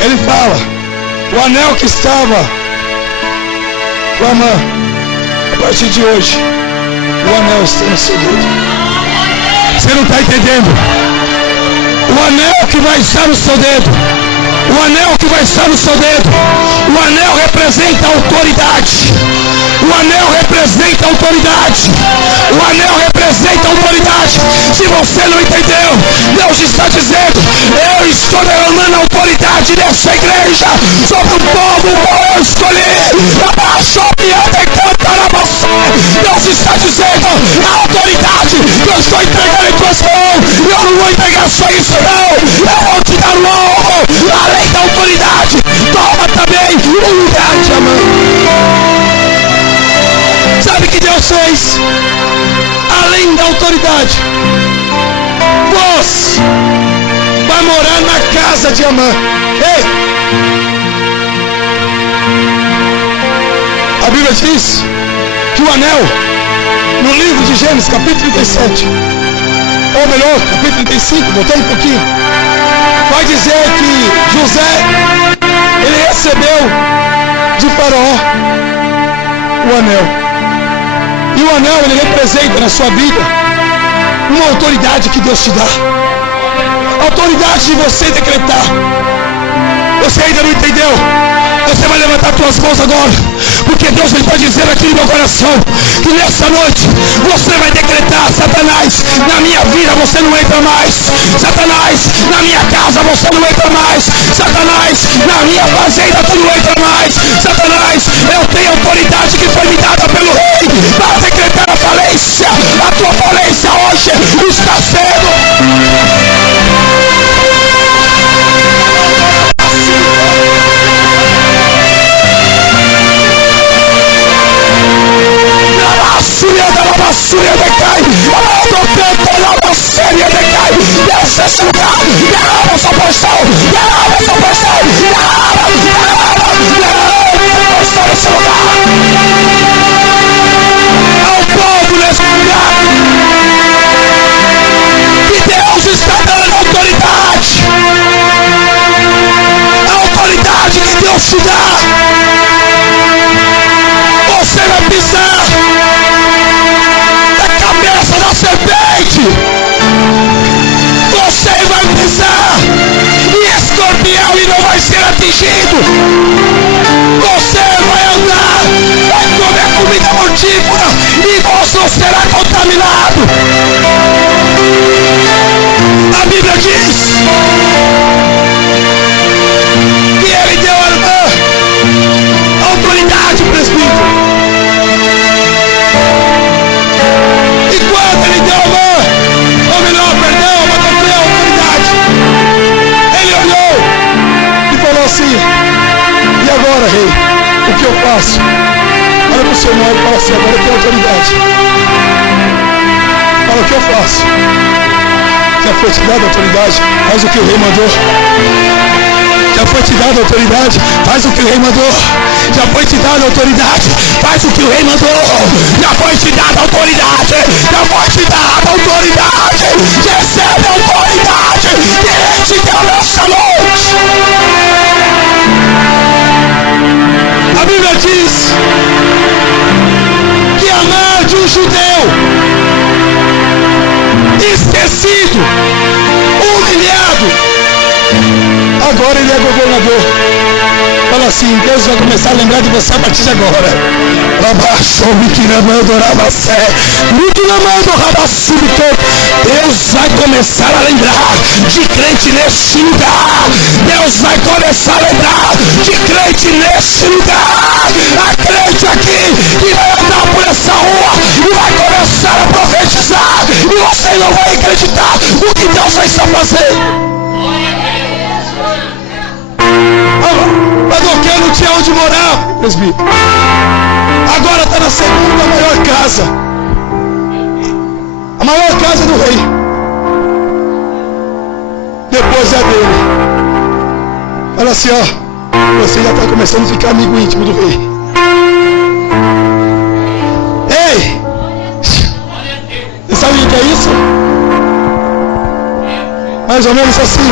Ele fala: o anel que estava com a mão, a partir de hoje, o anel está no seu dedo. Você não está entendendo. O anel que vai estar no seu dedo. O anel que vai estar no seu dedo. O anel representa a autoridade. O anel representa a autoridade. O anel representa a autoridade. Se você não entendeu, Deus está dizendo: eu estou derramando a autoridade dessa igreja sobre o povo qual eu escolhi. Deus está dizendo: a autoridade que eu estou entregando em tuas mãos, eu não vou entregar só isso não. Eu vou te dar logo, além da autoridade, toma também o lugar de Amã. Sabe o que Deus fez? Além da autoridade, vós vai morar na casa de Amã. Ei! A Bíblia diz que o anel, no livro de Gênesis, capítulo 37, ou melhor, capítulo 35, voltando um pouquinho, vai dizer que José, ele recebeu de Faraó o anel. E o anel, ele representa na sua vida uma autoridade que Deus te dá. Autoridade de você decretar. Você ainda não entendeu? Você vai levantar suas mãos agora, porque Deus está dizendo aqui no meu coração que nessa noite você vai decretar: Satanás, na minha vida você não entra mais. Satanás, na minha casa você não entra mais. Satanás, na minha fazenda tu não entra mais. Satanás, eu tenho autoridade que foi me dada pelo rei para decretar a falência. A tua falência hoje está sendo. Desce esse lugar, derrama essa porção, derrama essa porção, derrama esse lugar. Ao povo nesse lugar, que Deus está dando autoridade. A autoridade que Deus te dá, você vai pisar na cabeça da serpente. Você vai pisar em escorpião e não vai ser atingido. Você vai andar, vai comer comida mortífera e você não será contaminado. A Bíblia diz que ele deu a Amã autoridade, presbítero. E quando ele deu a Amã, ou melhor, perdão, a autoridade, ele olhou e falou assim: e agora, rei, o que eu faço? Olha para o seu irmão e fala assim: agora eu tenho autoridade. Fala: o que eu faço? Já foi te dada autoridade, faz o que o rei mandou. Já foi te dada autoridade, faz o que o rei mandou. Já foi te dada autoridade, faz o que o rei mandou. Já foi te dada autoridade, já foi te dada autoridade. Recebe a autoridade que ele te deu nessa noite. A Bíblia diz que Amã, de um judeu esquecido, humilhado, agora ele é governador. Fala assim: Deus vai começar a lembrar de você a partir de agora. Deus vai começar a lembrar de crente neste lugar. Deus vai começar a lembrar de crente neste lugar. A crente aqui que vai andar por essa rua e vai começar a profetizar, e você não vai acreditar o que Deus vai estar fazendo. Padoqueiro não tinha onde morar, presbítero. Agora está na segunda maior casa, a maior casa do rei. Depois é a dele. Fala assim: ó, você já está começando a ficar amigo íntimo do rei. Ei, você sabe o que é isso? Mais ou menos assim.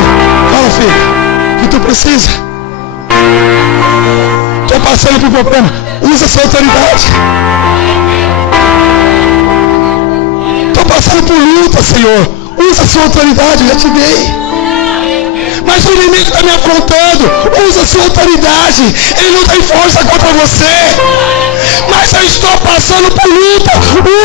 Fala, filho, o que tu precisa? Estou passando por problema. Usa sua autoridade. Estou passando por luta, Senhor. Usa a sua autoridade, eu já te dei. Mas o inimigo está me afrontando. Usa a sua autoridade. Ele não tem força contra você. Mas eu estou passando por luta.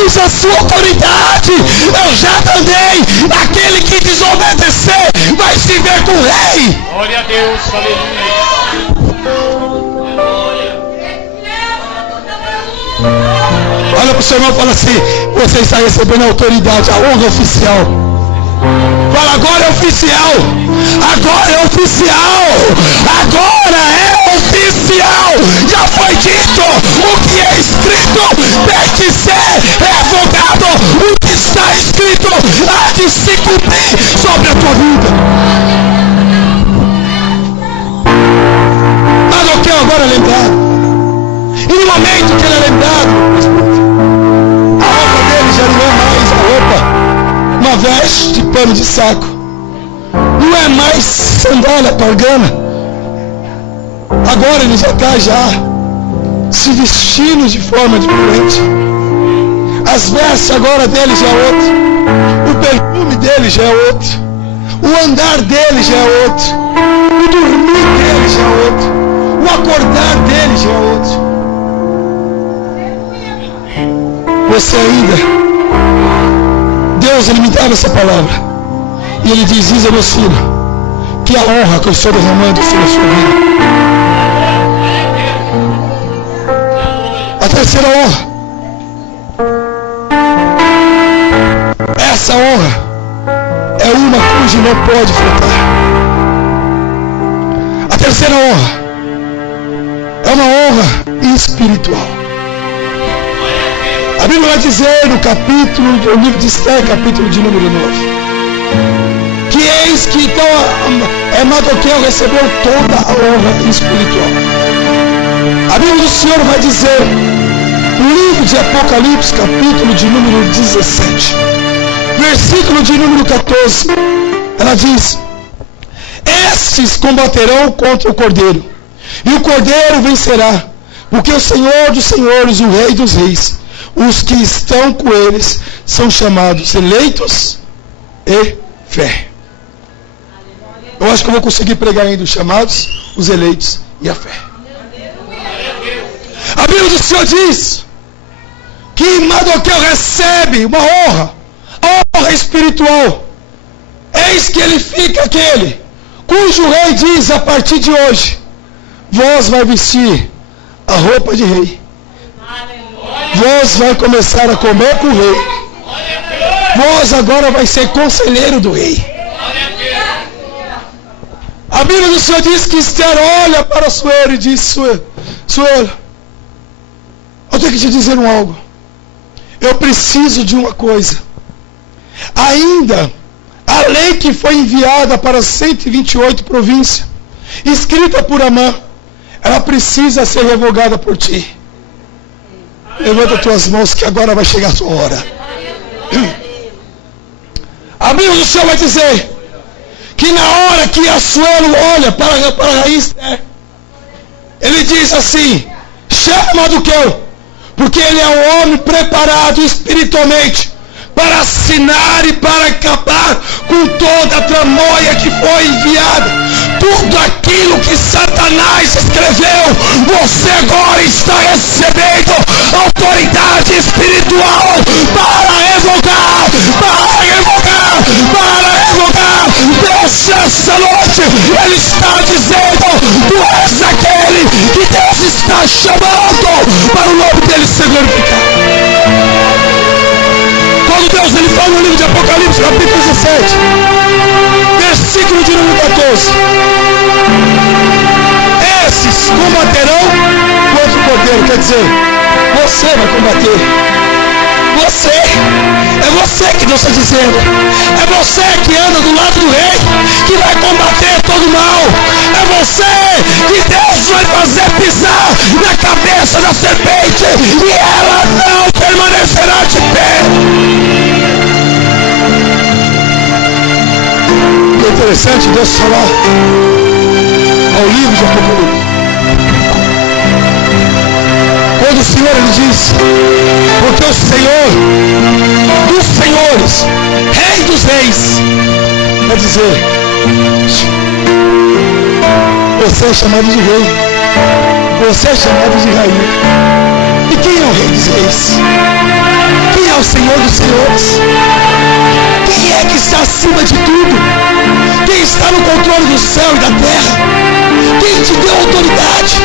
Usa a sua autoridade. Eu já andei. Aquele que desobedecer vai se ver com o rei. Glória a Deus, aleluia. Olha para o seu irmão e fala assim: você está recebendo a autoridade, a honra oficial. Fala, agora é oficial. Agora é oficial. Agora é oficial. Já foi dito. O que é escrito tem que ser revogado. O que está escrito há de se cumprir sobre a tua vida. Mardoqueu agora é lembrado. E no momento que ele é lembrado, a roupa dele já não é mais a roupa, uma veste de pano de saco. Não é mais sandália pagana. Agora ele já está se vestindo de forma diferente. As vestes agora dele já é outro. O perfume dele já é outro. O andar dele já é outro. O dormir dele já é outro. O acordar dele já é outro. Você ainda, Deus, ele me dava essa palavra, e ele diz: Isa Lucina, que a honra que eu estou derramando sobre a sua vida. A terceira honra, essa honra é uma cuja não pode faltar. A terceira honra é uma honra espiritual. A Bíblia vai dizer no capítulo, do livro de Esther, capítulo de número 9, que eis que então Mardoqueu recebeu toda a honra espiritual. A Bíblia do Senhor vai dizer, no livro de Apocalipse, capítulo de número 17, versículo de número 14, ela diz: estes combaterão contra o Cordeiro, e o Cordeiro vencerá, porque o Senhor dos senhores, o Rei dos reis, os que estão com eles são chamados eleitos e fé. Eu acho que eu vou conseguir pregar ainda os chamados, os eleitos e a fé. A Bíblia do Senhor diz que Mardoqueu recebe uma honra, a honra espiritual. Eis que ele fica aquele cujo rei diz: a partir de hoje vós vai vestir a roupa de rei. Vós vai começar a comer com o rei. Vós agora vai ser conselheiro do rei. A Bíblia do Senhor diz que Esther olha para Suero e diz: Suero, eu tenho que te dizer algo. Eu preciso de uma coisa. Ainda a lei que foi enviada para as 128 províncias, escrita por Amã, ela precisa ser revogada por ti. Levanta as tuas mãos que agora vai chegar a sua hora. A Bíblia do Senhor vai dizer que na hora que Assuero olha para a rainha Esther, ele diz assim: chama Mardoqueu, porque ele é um homem preparado espiritualmente para assinar e para acabar com toda a tramóia que foi enviada. Tudo aquilo que Satanás escreveu, você agora está recebendo autoridade espiritual para revogar, para revogar, para revogar. Deus, essa noite, Ele está dizendo: tu és aquele que Deus está chamando para o nome dele ser glorificado. Quando Deus ele fala no livro de Apocalipse, capítulo 17, versículo de número 14: esses combaterão contra o Cordeiro. Quer dizer, você vai combater. Você, é você que Deus está dizendo. É você que anda do lado do rei, que vai combater todo o mal. É você que Deus vai fazer pisar na cabeça da serpente e ela não permanecerá de pé. É interessante Deus falar ao livro de Apocalipse. Quando o Senhor ele diz: porque o Senhor dos senhores, Rei dos dos Reis vai dizer: você é chamado de rei, você é chamado de rainha. E quem é o Rei dos Reis? Quem é o Senhor dos Senhores? Quem é que está acima de tudo? Quem está no controle do céu e da terra? Quem te deu autoridade?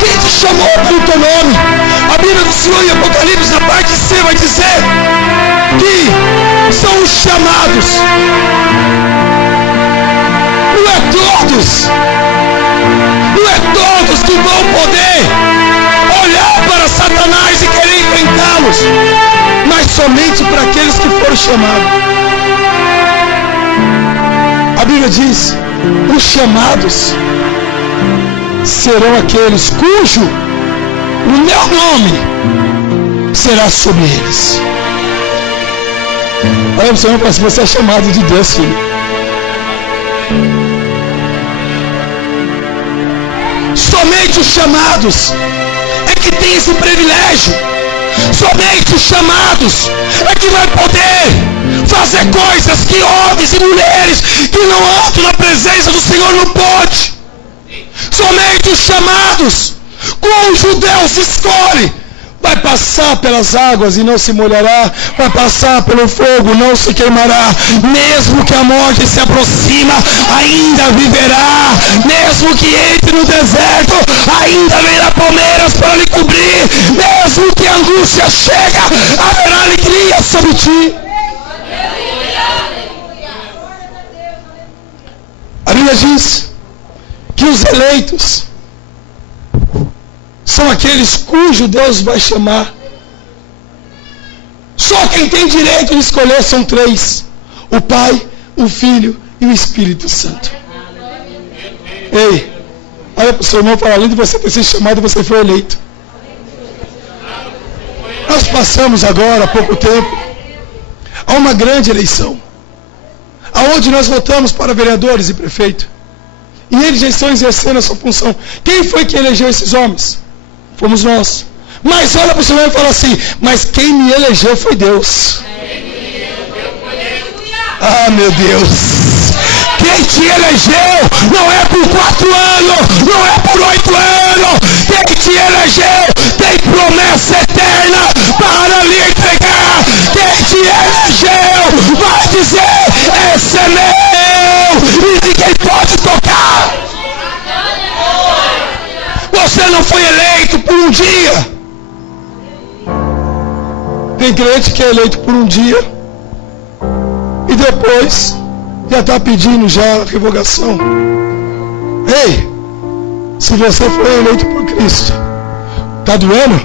Quem te chamou pelo teu nome? A Bíblia do Senhor em Apocalipse, na parte C, vai dizer que são os chamados. Não é todos. Não é todos que vão poder olhar para Satanás e querer enfrentá-los, mas somente para aqueles que foram chamados. A Bíblia diz: os chamados serão aqueles cujo o meu nome será sobre eles. Olha para o Senhor e fala assim: você é chamado de Deus, filho. Somente os chamados é que tem esse privilégio. Somente os chamados é que vai poder fazer coisas que homens e mulheres que não andam na presença do Senhor não pode. Somente os chamados, cujo Deus escolhe, vai passar pelas águas e não se molhará, vai passar pelo fogo, não se queimará. Mesmo que a morte se aproxima, ainda viverá. Mesmo que entre no deserto, ainda haverá palmeiras para lhe cobrir. Mesmo que a angústia chega, haverá alegria sobre ti. A Bíblia diz que os eleitos são aqueles cujo Deus vai chamar. Só quem tem direito de escolher são três: o Pai, o Filho e o Espírito Santo. Ei, olha para o seu irmão e fala: além de você ter sido chamado, você foi eleito. Nós passamos agora, há pouco tempo, a uma grande eleição, aonde nós votamos para vereadores e prefeito, e eles já estão exercendo a sua função. Quem foi que elegeu esses homens? Fomos nós. Mas olha para o Senhor e fala assim: mas quem me elegeu foi Deus. Ah, meu Deus. Quem te elegeu não é por 4 anos, não é por 8 anos. Quem te elegeu tem promessa eterna para lhe entregar. Quem te elegeu vai dizer: esse é meu, e ninguém pode tocar. Você não foi eleito por um dia. Tem crente que é eleito por um dia e depois já está pedindo já a revogação. Ei, se você foi eleito por Cristo, está doendo?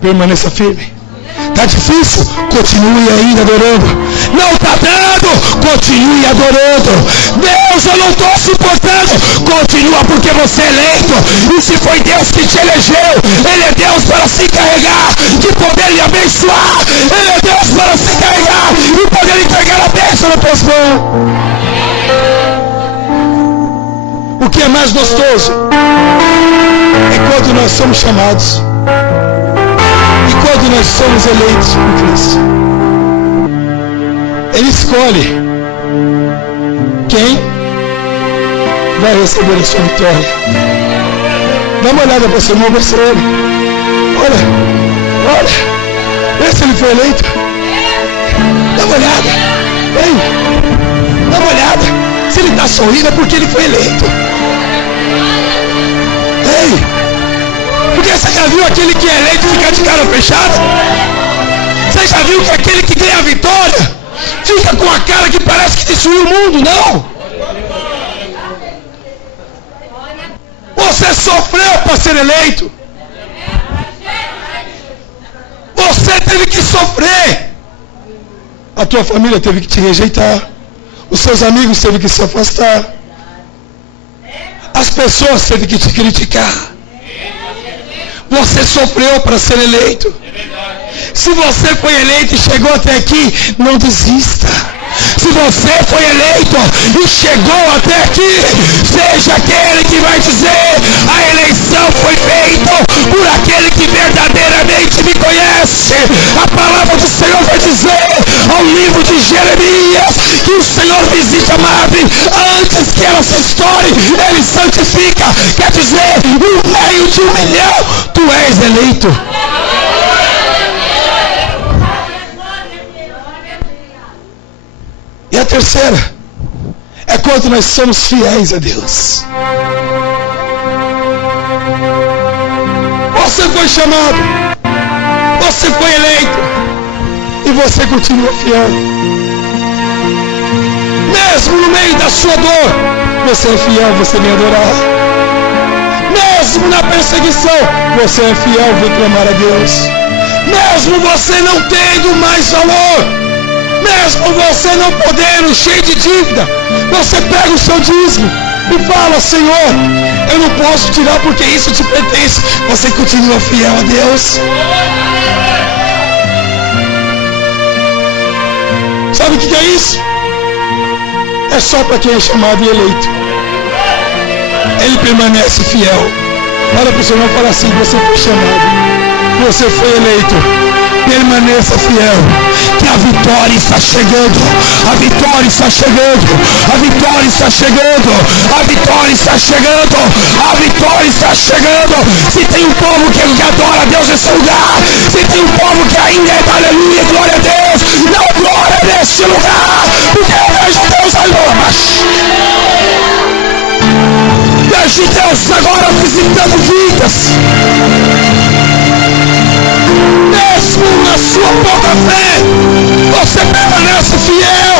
Permaneça firme. Está difícil? Continue ainda adorando. Não está dando? Continue adorando. Deus, eu não estou suportando. Continua, porque você é eleito. E se foi Deus que te elegeu, Ele é Deus para se encarregar de poder lhe abençoar. Ele é Deus para se encarregar e poder entregar a bênção nas tuas mãos. O que é mais gostoso é quando nós somos chamados e quando nós somos eleitos por Cristo. Ele escolhe quem vai receber a sua vitória. Dá uma olhada para o seu irmão, vê se ele. Olha, vê se ele foi eleito. Dá uma olhada. Vem, dá uma olhada. Se ele está sorrindo é porque ele foi eleito. Ei! Porque você já viu aquele que é eleito ficar de cara fechada? Você já viu que aquele que ganha a vitória fica com a cara que parece que destruiu o mundo? Não! Você sofreu para ser eleito. Você teve que sofrer. A tua família teve que te rejeitar. Os seus amigos teve que se afastar. As pessoas teve que te criticar. Você sofreu para ser eleito. Se você foi eleito e chegou até aqui, não desista. Se você foi eleito e chegou até aqui, seja aquele que vai dizer: a eleição foi feita por aquele que verdadeiramente me conhece. A palavra do Senhor vai dizer ao livro de Jeremias que chamado, antes que ela se estoure, Ele santifica. Quer dizer, no meio de 1 milhão, tu és eleito. E a terceira é quando nós somos fiéis a Deus. Você foi chamado, você foi eleito, e você continua fiel. Mesmo no meio da sua dor, você é fiel, você vem adorar. Mesmo na perseguição, você é fiel, vem clamar a Deus. Mesmo você não tendo mais valor, mesmo você não podendo, cheio de dívida, você pega o seu dízimo e fala: Senhor, eu não posso tirar porque isso te pertence. Você continua fiel a Deus. Sabe o que é isso? É só para quem é chamado e eleito. Ele permanece fiel. Olha para o Senhor e fala assim: você foi chamado, você foi eleito, permaneça fiel, que a vitória está chegando, a vitória está chegando, a vitória está chegando, a vitória está chegando, a vitória está chegando. Se tem um povo que adora a Deus nesse lugar, se tem um povo que ainda é aleluia, glória a Deus, não glória neste lugar, porque eu vejo Deus vejo Deus agora visitando vidas. Mesmo na sua pouca fé, você permanece fiel.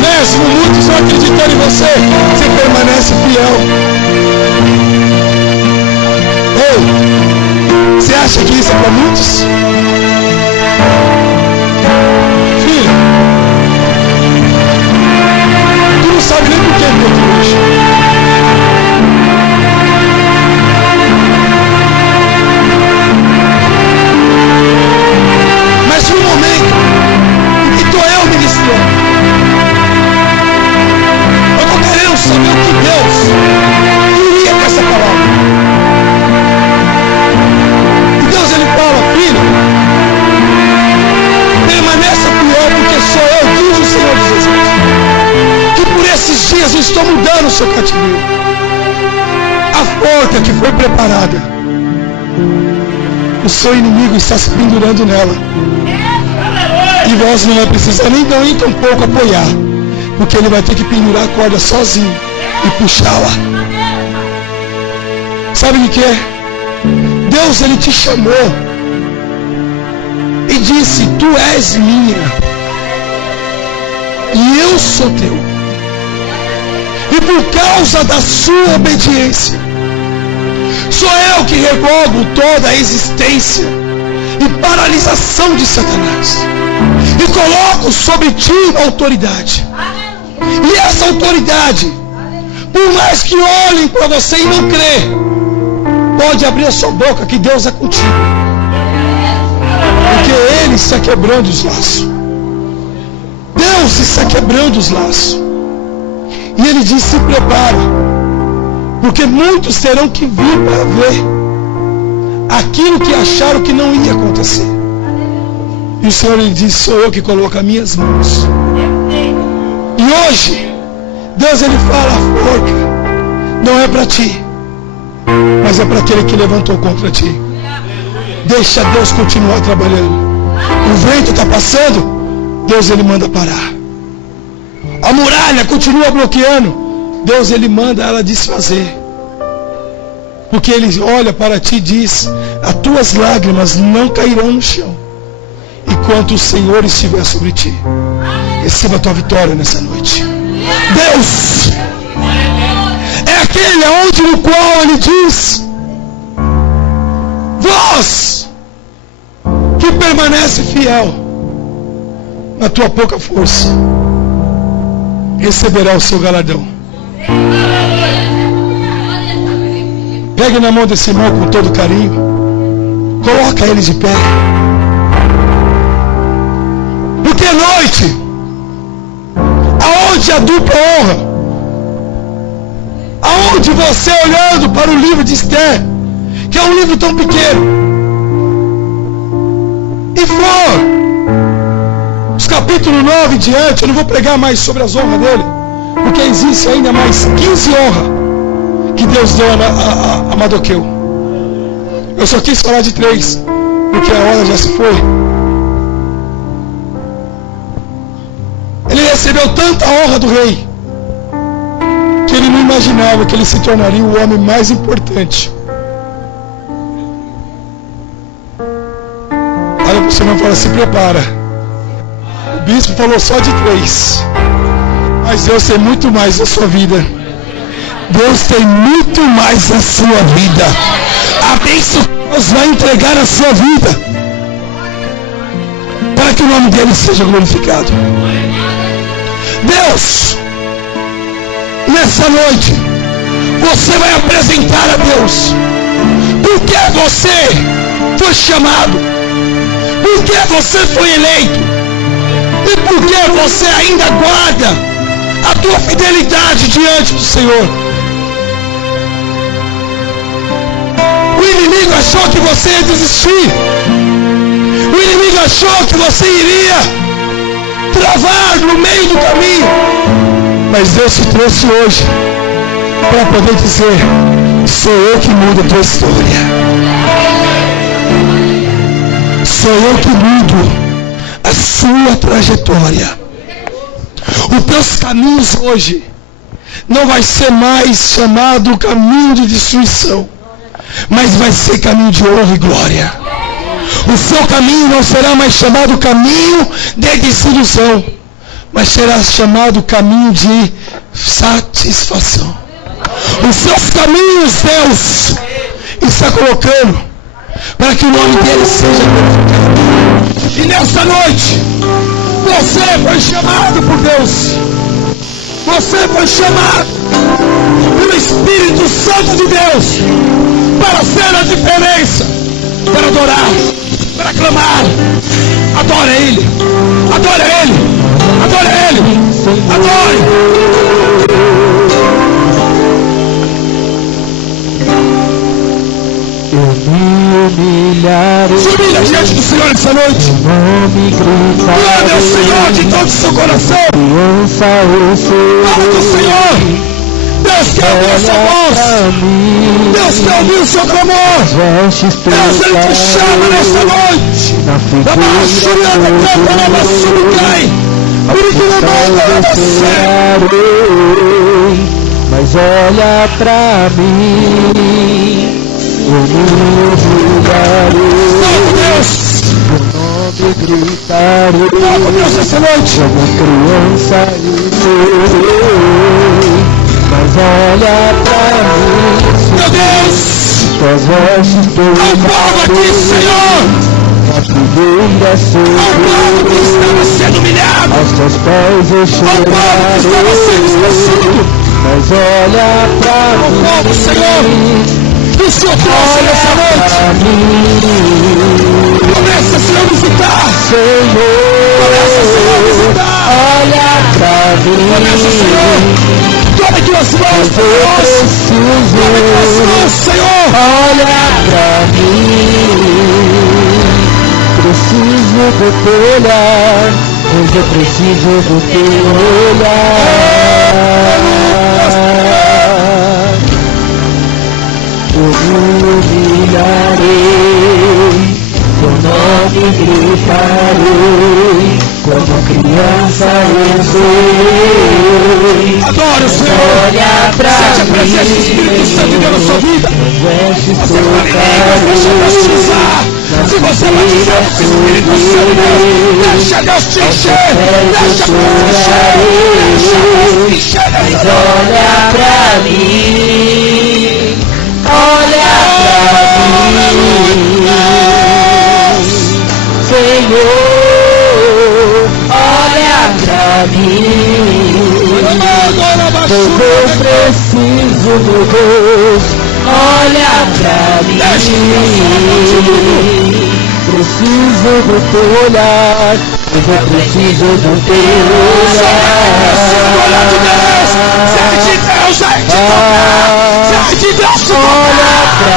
Mesmo muitos não acreditando em você, você permanece fiel. Ei, você acha que isso é para muitos? Filho, tu não sabe nem por que eu estou aqui hoje. Mas no momento em que estou eu ministrando, eu estou querendo saber o que Deus queria com essa palavra. E Deus, Ele fala: filho, permaneça fiel, porque sou eu, diz o Senhor dos Exércitos, que por esses dias eu estou mudando o seu cativeiro. A forca que foi preparada, o seu inimigo está se pendurando nela. E vós não vai precisar nem tão pouco apoiar, porque ele vai ter que pendurar a corda sozinho e puxá-la. Sabe o que é? Deus, Ele te chamou e disse: tu és minha e eu sou teu. E por causa da sua obediência, sou eu que revogo toda a existência e paralisação de Satanás, e coloco sobre ti autoridade. E essa autoridade, por mais que olhem para você e não crê, pode abrir a sua boca que Deus é contigo, porque Ele está quebrando os laços. Deus está quebrando os laços. E Ele diz: se prepara, porque muitos terão que vir para ver aquilo que acharam que não ia acontecer. E o Senhor, Ele diz: sou eu que coloco as minhas mãos. E hoje Deus, Ele fala: a forca não é para ti, mas é para aquele que levantou contra ti. Deixa Deus continuar trabalhando. O vento está passando, Deus, Ele manda parar. A muralha continua bloqueando, Deus, Ele manda ela desfazer. Porque Ele olha para ti e diz: as tuas lágrimas não cairão no chão enquanto o Senhor estiver sobre ti. Receba a tua vitória nessa noite. Deus é aquele onde no qual Ele diz: vós que permanece fiel na tua pouca força, receberá o seu galardão. Pegue na mão desse irmão com todo carinho, coloca ele de pé. Porque noite, aonde a dupla honra, aonde você olhando para o livro de Esther, que é um livro tão pequeno, e for capítulo 9 em diante, eu não vou pregar mais sobre as honras dele, porque existe ainda mais 15 honras que Deus deu a Mardoqueu. Eu só quis falar de 3, porque a hora já se foi. Ele recebeu tanta honra do rei, que ele não imaginava que ele se tornaria o homem mais importante. Olha para o Senhor e fala, se prepara. O bispo falou só de 3, mas Deus tem muito mais na sua vida. Deus tem muito mais na sua vida. A bênção que Deus vai entregar na sua vida, para que o nome dele seja glorificado. Deus, nessa noite, você vai apresentar a Deus por que você foi chamado, por que você foi eleito e por que você ainda guarda a tua fidelidade diante do Senhor. O inimigo achou que você ia desistir, o inimigo achou que você iria travar no meio do caminho, mas Deus te trouxe hoje para poder dizer, sou eu que mudo a tua história, sou eu que mudo a sua trajetória. Os teus caminhos hoje não vai ser mais chamado caminho de destruição, mas vai ser caminho de honra e glória. O seu caminho não será mais chamado caminho de desilusão, mas será chamado caminho de satisfação. Os seus caminhos Deus está colocando para que o nome dele seja glorificado. E nesta noite você foi chamado por Deus, você foi chamado pelo Espírito Santo de Deus para ser a diferença, para adorar, para clamar. Adora Ele, adora Ele, adora Ele, adore. Eu me humilharei. Se humilha diante do Senhor essa noite. Glória ao Senhor de todo o seu coração. Fala com o Senhor. Deus quer ouvir a sua voz. Deus quer ouvir o seu clamor. Deus, Ele te chama nesta noite. Da baixuriana canta na baçucai. Mas olha pra mim. Eu me humilharei. Fala Deus. Eu gritarei. Fala Deus essa noite. Como criança eu serei. Mas olha pra mim. Meu Deus. Tuas vestes Ao povo aqui, Senhor. A figueira Ao povo que estava sendo humilhado. aos teus pés eu Ao povo que estava sendo esquecido. Mas olha pra Ao povo, Senhor, que o Senhor trouxe nessa noite. Começa, Senhor, a visitar. Começa, Senhor, a visitar. Olha pra mim. Começa, Senhor. Tome tuas mãos, Deus. Tome tuas mãos, Senhor. Olha pra mim. Preciso do teu olhar. Hoje eu preciso do teu olhar. Eu me humilharei, teu nome gritarei, como criança eu serei. Adore o Senhor. Olha pra Sente a presença do Espírito Santo de Deus na sua vida. Você fala em línguas, deixa Deus te usar. Se você batizar com o Espírito Santo de Deus, deixa Deus te encher. Deixa Deus te encher. Deixa Deus te encher nessa noite. Olha pra mim. Olha pra mim, Senhor, olha pra mim, pois eu preciso do Deus, olha pra mim, preciso do teu olhar, pois eu preciso do teu olhar. Sai de Deus, sai de tocar, sai de Deus, olha pra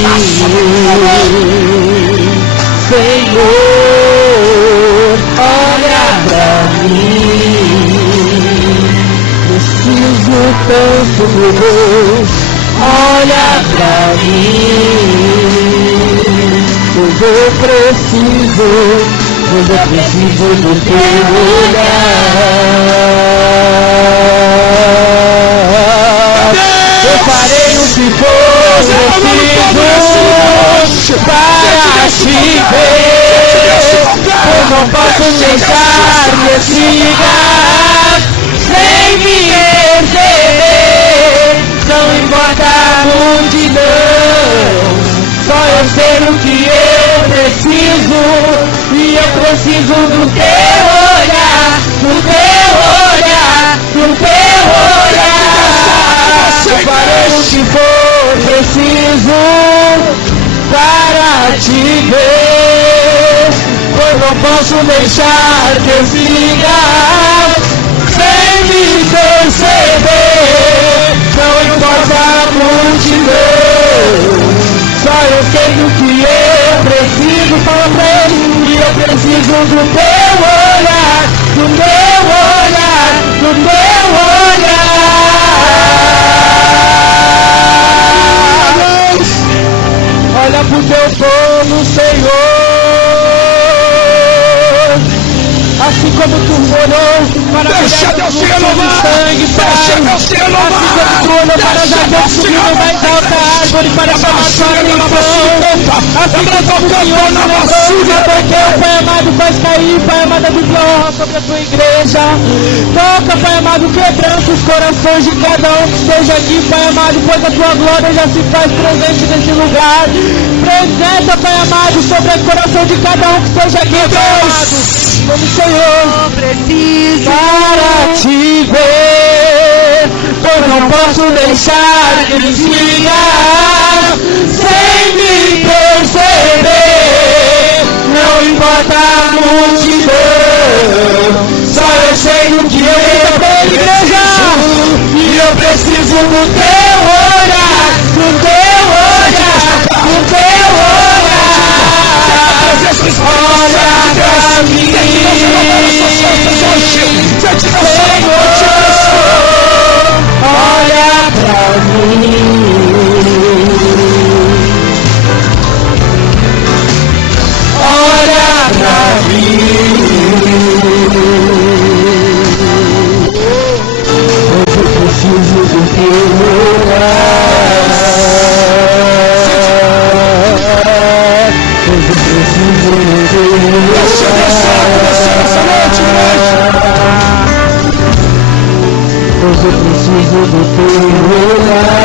mim, Senhor, olha preciso, meu Deus, olha pra mim. Pois eu preciso do teu olhar. Eu farei o que for preciso para te ver. Eu não posso deixar que siga sem me perceber. Não importa a multidão, só eu sei o que eu preciso. E eu preciso do teu olhar, do teu olhar, do teu olhar. Eu farei o que for preciso para te ver. Pois não posso deixar que eu siga sem me perceber. Não importa a multidão, só eu sei do que eu preciso. Fala pra ele. E eu preciso do teu olhar, do teu olhar, do teu olhar. Olha pro teu povo, Senhor. Assim como tu olhou para a Deixa Deus te de renovar. sangue, Pai. Deixa Deus te renovar. Assim como tu olhou para Zaqueu subindo mais alta árvore para chamar sua atenção. Assim como o Senhor se lembrou de Zaqueu, Pai amado, faz cair, Pai amado, a Bíblia honra sobre a tua igreja. Toca, Pai amado, quebranta os corações de cada um que esteja aqui, Pai amado, pois a tua glória já se faz presente nesse lugar. Presença, Pai amado, sobre o coração de cada um que esteja aqui, Pai amado. Como Senhor, preciso para te ver, pois não posso deixar que ele siga sem me perceber. Não importa a multidão, só eu sei do que eu preciso. E eu preciso do teu olhar, do teu olhar, do teu olhar. Olha pra mim, olha pra mim, olha pra mim. Hoje eu preciso do teu olhar. Hoje eu preciso do teu olhar. Hoje eu preciso do teu olhar.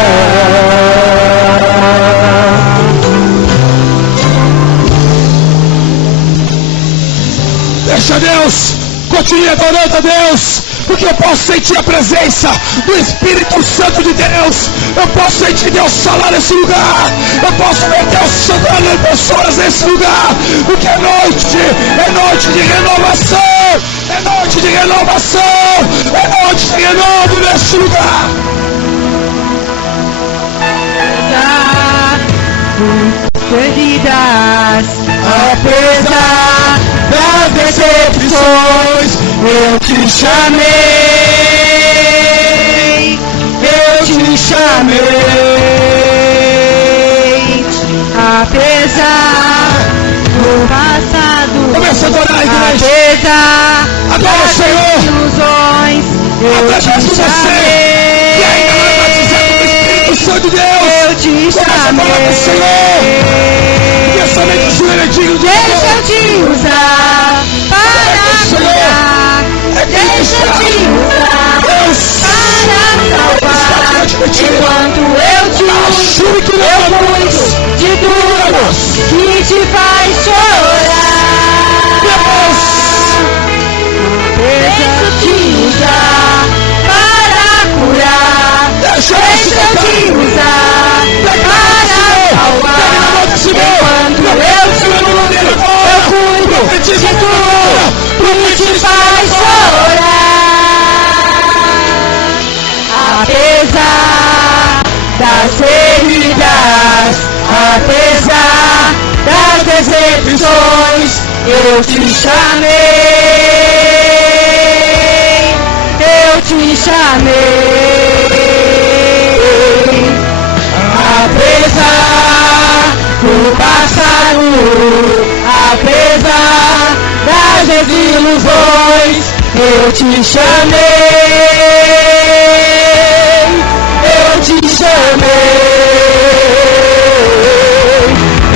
Deixa Deus, continue adorando a Deus, porque eu posso sentir a presença do Espírito Santo de Deus. Eu posso sentir Deus falar nesse lugar. Eu posso ver Deus sanando em pessoas nesse lugar, porque é noite de renovação, é noite de renovação, é noite de renovo nesse lugar. Feridas, apesar das decepções, eu te chamei, eu te chamei. Apesar do passado, Começa a adorar a igreja. apesar Adora o Senhor. ilusões, eu Através te de você, que ainda não é batizado com o Espírito Santo de Deus, eu te começa a falar com o Senhor, porque somente o Senhor é digno de Deixa amor. eu te usar para curar. Deixa eu te usar Deus para salvar. Enquanto eu te uso, eu cuido de tudo que te faz chorar. Deixa eu te usar para curar. Deixa eu te usar para salvar. Enquanto eu te uso, eu cuido de tudo que te faz chorar. Apesar das feridas, apesar das decepções, eu te chamei, eu te chamei. Apesar do passado, apesar das desilusões, eu te chamei, eu te chamei.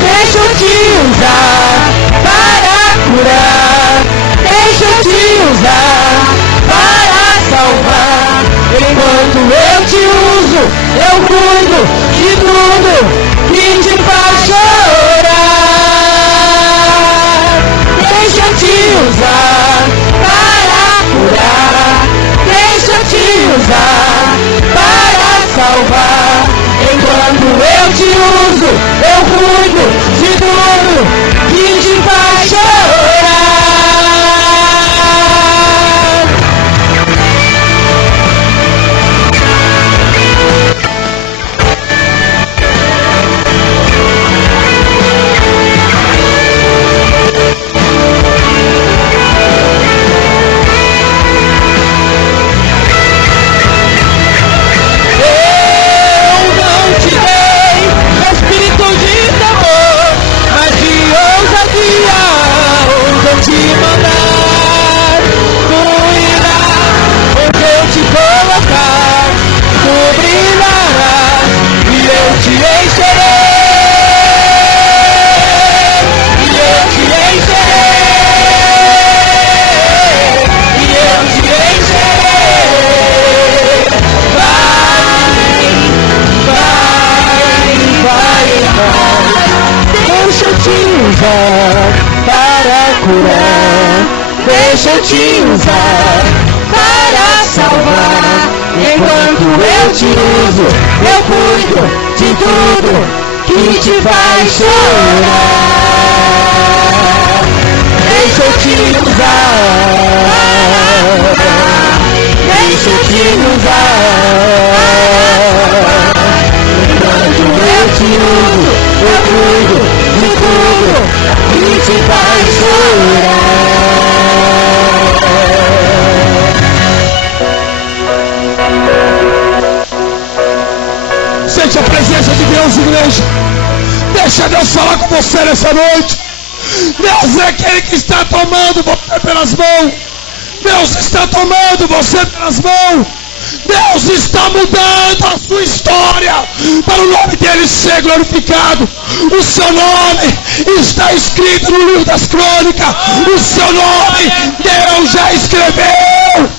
Deixa eu te usar para curar, deixa eu te usar para salvar. Enquanto eu te uso, eu cuido de tudo que te faz chorar. Deixa eu te usar para curar, deixa eu te usar para salvar. Enquanto eu te uso, eu cuido de tudo que te faz chorar. Te mandar, tu irás onde eu te colocar, tu brilharás e eu te encherei, e eu te encherei, e eu te encherei. Vai, deixa eu te usar para curar, deixa eu te usar para salvar. Enquanto eu te uso, eu cuido de tudo que te faz chorar. Deixa eu te usar para curar, deixa eu te usar. Enquanto eu te uso, eu cuido de tudo que te faz chorar. Sente a presença de Deus, igreja. Deixa Deus falar com você nessa noite. Deus é aquele que está tomando você pelas mãos. Deus está tomando você pelas mãos. Deus está mudando a sua história para o nome dele ser glorificado. O seu nome está escrito no livro das crônicas. O seu nome Deus já escreveu.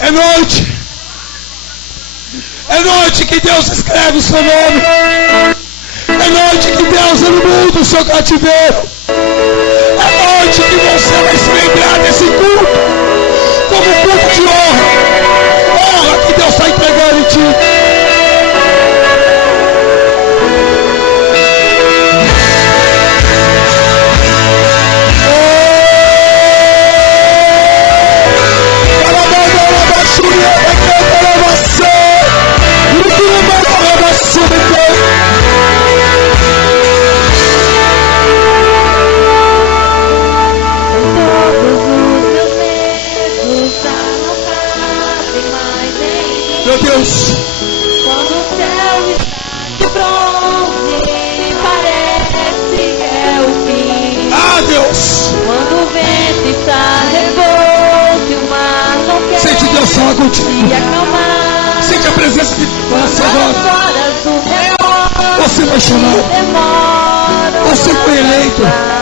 É noite. É noite que Deus escreve o seu nome. É noite que Deus muda o seu cativeiro. É noite que você vai se lembrar desse culto como culto de honra. Honra que Deus está entregando em ti. Meu Deus, quando o céu está de bronze, parece é o fim. ah Deus, Quando o vento está revolto e o mar não quer sente Deus falar contigo. se acalmar. Sente a presença de Deus Quando agora. as horas do relógio Você foi chamado. demoram Você foi eleito. a passar.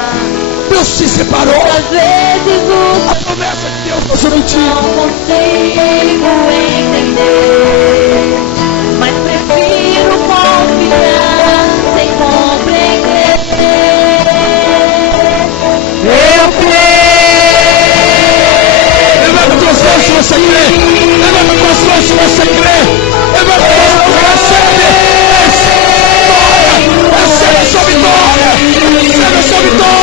Deus te separou. Às vezes A promessa de Deus você não não tinha. consigo entender, mas prefiro confiar sem compreender. Eu creio. Levanta tuas mãos se você crê. Levanta tuas mãos se você crê. Levanta tuas mãos e recebe. Recebe a sua vitória. Recebe a sua vitória.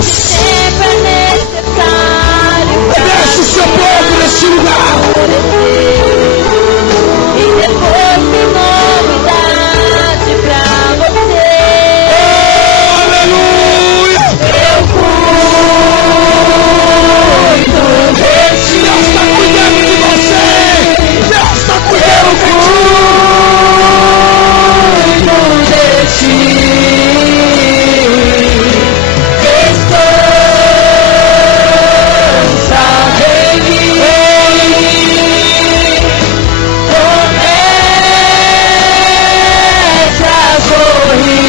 Deus. Obedece o seu povo neste lugar. E depois tem novidade pra você. Oh, aleluia. Eu cuido de ti. Deus está cuidando de você. Deus está cuidando de ti. Descansa em mim. Comece a sorrir.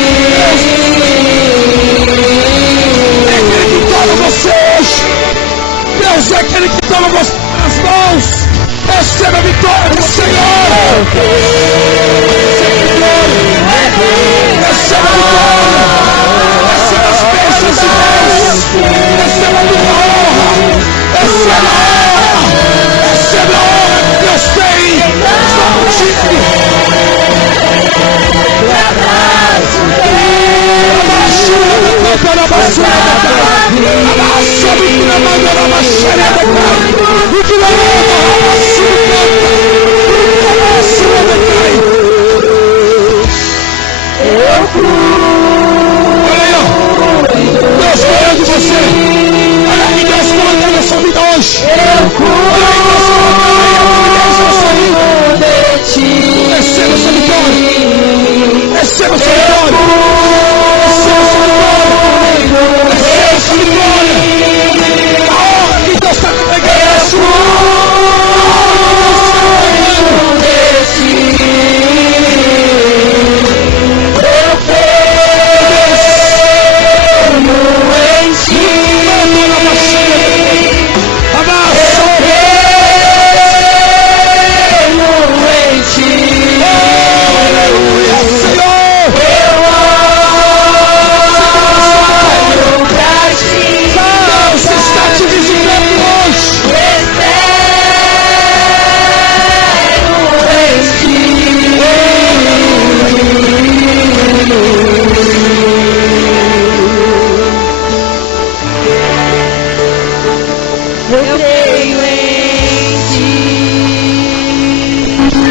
É aquele que toma você hoje. Deus é aquele que toma você nas mãos. Receba a vitória do Senhor. Receba a vitória. Receba as bênçãos de Deus. Receba a minha honra. Receba a honra. Receba a honra que Deus tem sobre ti. Deus cuida de você. Olha que Deus cuida da sua vida hoje. Olha que Deus cuida da sua vida. Receba essa vitória. Receba essa vitória. Receba essa vitória. Receba essa vitória. A honra que Deus está te entregando é sua.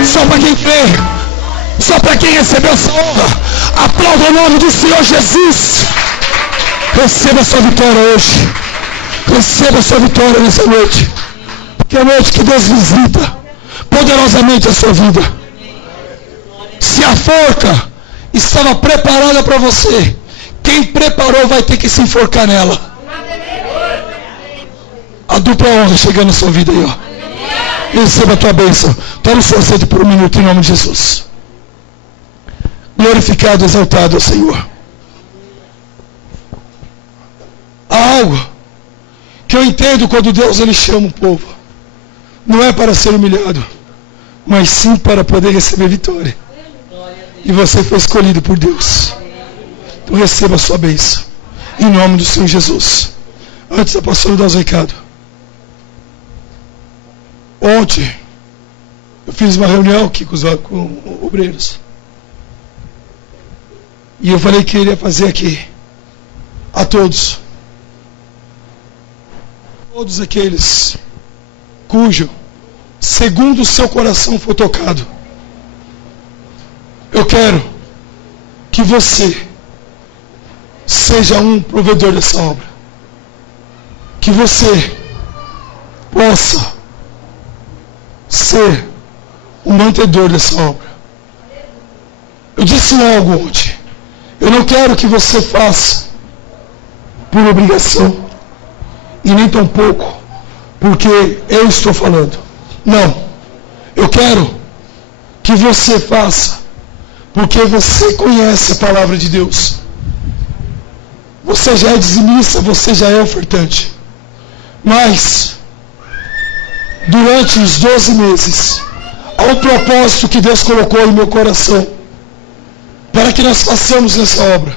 Só para quem crê, só para quem recebeu essa honra, aplauda o nome do Senhor Jesus. Receba a sua vitória hoje. Receba a sua vitória nessa noite. Que é a noite que Deus visita poderosamente a sua vida. Se a forca estava preparada para você, quem preparou vai ter que se enforcar nela. A dupla honra chegando na sua vida aí, ó. Receba a tua bênção. Toma o seu assento por um minuto em nome de Jesus. Glorificado, exaltado é o Senhor. Há algo que eu entendo quando Deus ele chama o povo. Não é para ser humilhado, mas sim para poder receber vitória. E você foi escolhido por Deus. Então receba a sua bênção em nome do Senhor Jesus. Antes da pastora dar os recados. Ontem, eu fiz uma reunião aqui com obreiros. E eu falei que iria fazer aqui a todos aqueles cujo, segundo o seu coração foi tocado. Eu quero que você seja um provedor dessa obra. Que você possa ser um mantedor dessa obra. Eu disse algo ontem. Eu não quero que você faça por obrigação e nem tampouco porque eu estou falando. Não. Eu quero que você faça porque você conhece a palavra de Deus. Você já é dizimista, você já é ofertante. Mas durante os 12 meses, há um propósito que Deus colocou em meu coração para que nós façamos essa obra.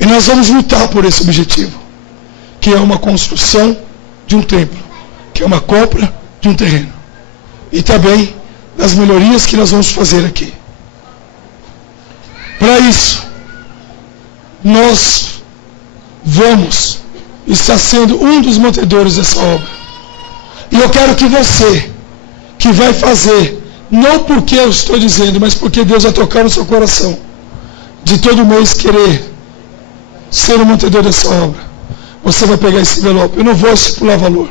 E nós vamos lutar por esse objetivo, que é uma construção de um templo, que é uma compra de um terreno. E também das melhorias que nós vamos fazer aqui. Para isso, nós vamos está sendo um dos mantedores dessa obra. E eu quero que você, que vai fazer, não porque eu estou dizendo, mas porque Deus vai tocar no seu coração, de todo mês querer ser o mantedor dessa obra, você vai pegar esse envelope. Eu não vou estipular valor,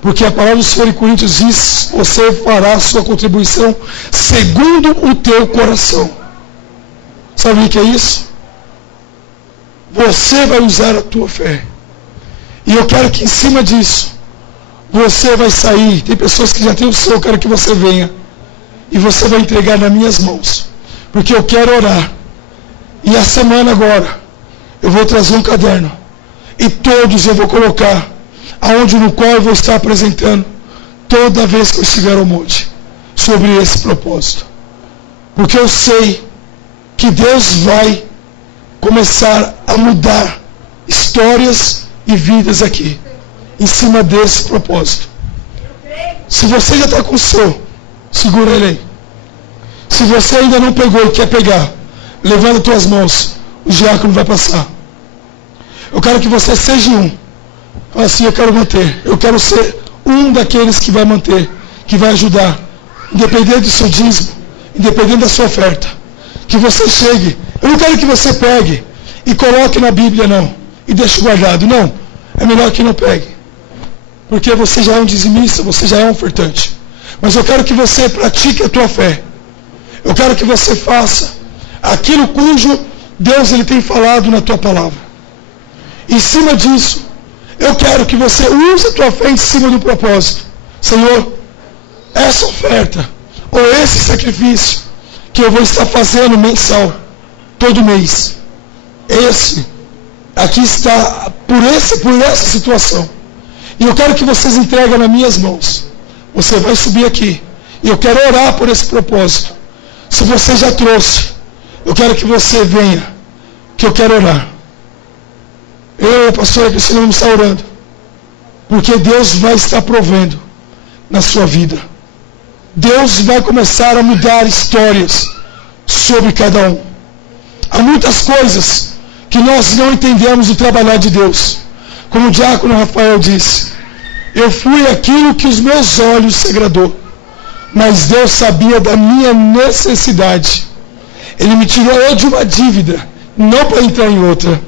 porque a palavra do Senhor em Coríntios diz: você fará a sua contribuição segundo o teu coração. Sabe o que é isso? Você vai usar a tua fé. E eu quero que em cima disso, você vai sair. Tem pessoas que já têm o seu, eu quero que você venha. E você vai entregar nas minhas mãos. Porque eu quero orar. E a semana agora, eu vou trazer um caderno. E todos eu vou colocar aonde no qual eu vou estar apresentando toda vez que eu estiver ao monte. Sobre esse propósito. Porque eu sei que Deus vai começar a mudar histórias e vidas aqui, em cima desse propósito. Se você já está com o seu, segura ele aí. Se você ainda não pegou e quer pegar, levanta as tuas mãos, o diácono vai passar. Eu quero que você seja um. Fala assim: eu quero manter, eu quero ser um daqueles que vai manter, que vai ajudar, independente do seu dízimo, independente da sua oferta. Que você chegue. Eu não quero que você pegue e coloque na Bíblia, não, e deixe guardado. Não, é melhor que não pegue, porque você já é um dizimista, você já é um ofertante. Mas eu quero que você pratique a tua fé. Eu quero que você faça aquilo cujo Deus ele tem falado na tua palavra. Em cima disso, eu quero que você use a tua fé em cima do propósito. Senhor, essa oferta ou esse sacrifício que eu vou estar fazendo mensal, todo mês, esse aqui está por essa situação. E eu quero que vocês entreguem nas minhas mãos. Você vai subir aqui. E eu quero orar por esse propósito. Se você já trouxe, eu quero que você venha, que eu quero orar. Eu e a pastora Cristina vamos estar orando. Porque Deus vai estar provendo na sua vida. Deus vai começar a mudar histórias sobre cada um. Há muitas coisas que nós não entendemos do trabalhar de Deus. Como o diácono Rafael disse, eu fui aquilo que os meus olhos se agradou. Mas Deus sabia da minha necessidade. Ele me tirou de uma dívida, não para entrar em outra.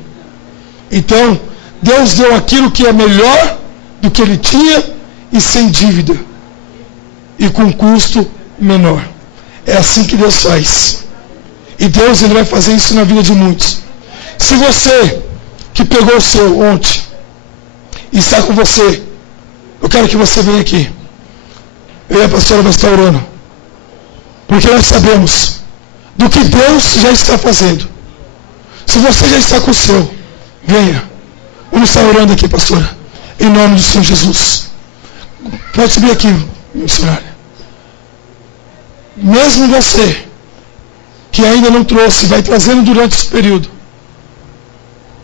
Então, Deus deu aquilo que é melhor do que ele tinha e sem dívida. E com custo menor. É assim que Deus faz. E Deus ele vai fazer isso na vida de muitos. Se você que pegou o seu ontem e está com você, eu quero que você venha aqui. Eu e a pastora vai estar orando. Porque nós sabemos do que Deus já está fazendo. Se você já está com o seu, venha. Vamos estar orando aqui, pastora. Em nome do Senhor Jesus. Pode subir aqui, missionária. Mesmo você que ainda não trouxe, vai trazendo durante esse período.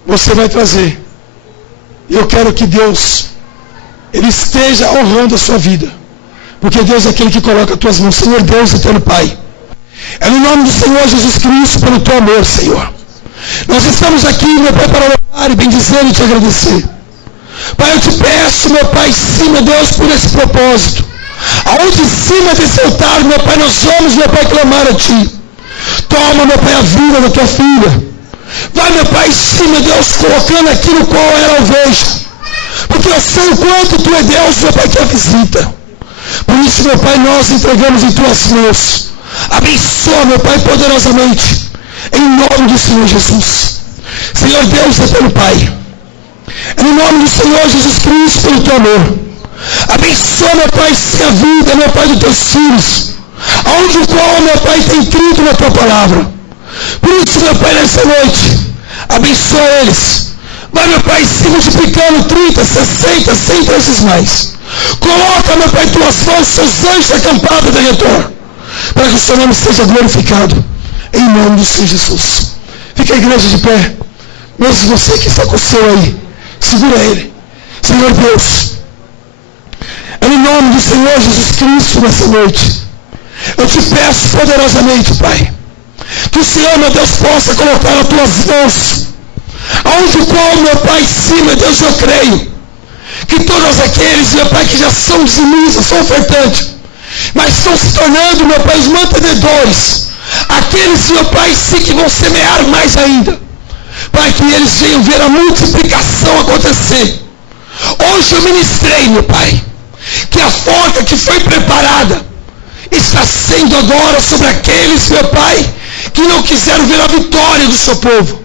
Você vai trazer. E eu quero que Deus, ele esteja honrando a sua vida. Porque Deus é aquele que coloca as tuas mãos. Senhor Deus, eterno Pai. É no nome do Senhor Jesus Cristo, pelo teu amor, Senhor. Nós estamos aqui, meu Pai, para louvar e bendizer e te agradecer. Pai, eu te peço, meu Pai, sim, meu Deus, por esse propósito. Aonde em cima desse altar, meu Pai, nós vamos, meu Pai, clamar a Ti. Toma, meu Pai, a vida da Tua filha. Vai, meu Pai, sim, meu Deus, colocando aqui no qual era a oveja. Porque eu sei o quanto Tu é Deus, meu Pai, que a visita. Por isso, meu Pai, nós entregamos em Tuas mãos. Abençoa, meu Pai, poderosamente. Em nome do Senhor Jesus. Senhor Deus, eterno Pai. É no nome do Senhor Jesus Cristo, pelo Teu amor. Abençoa, meu Pai, a vida, meu Pai, dos Teus filhos. Aonde o qual, meu Pai, tem crido na Tua palavra. Por isso, meu Pai, nessa noite, abençoa eles. Vai, meu Pai, se multiplicando 30, 60, 100 vezes mais. Coloca, meu Pai, Tuas mãos, Seus anjos acampados de retorno, para que o Seu nome seja glorificado. Em nome do Senhor Jesus. Fica a igreja de pé. Mesmo você que está com o seu aí, segura ele. Senhor Deus, é no nome do Senhor Jesus Cristo nessa noite. Eu te peço poderosamente, Pai, que o Senhor, meu Deus, possa colocar as Tuas mãos aonde o qual, meu Pai, sim, meu Deus, eu creio que todos aqueles, meu Pai, que já são dizimistas, são ofertantes, mas estão se tornando, meu Pai, os mantenedores, aqueles, meu Pai, sim, que vão semear mais ainda, para que eles venham ver a multiplicação acontecer. Hoje eu ministrei, meu Pai, que a forca que foi preparada está sendo agora sobre aqueles, meu Pai, que não quiseram ver a vitória do seu povo,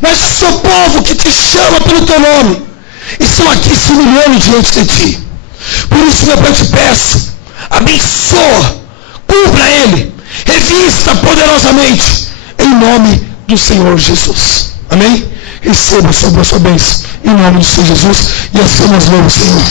mas o seu povo que te chama pelo teu nome, estão aqui se humilhando diante de ti. Por isso, meu Pai, eu te peço, abençoa, cubra ele, revista poderosamente, em nome do Senhor Jesus. Amém? Receba sobre a sua bênção, em nome do Senhor Jesus, e assim nós vamos, Senhor.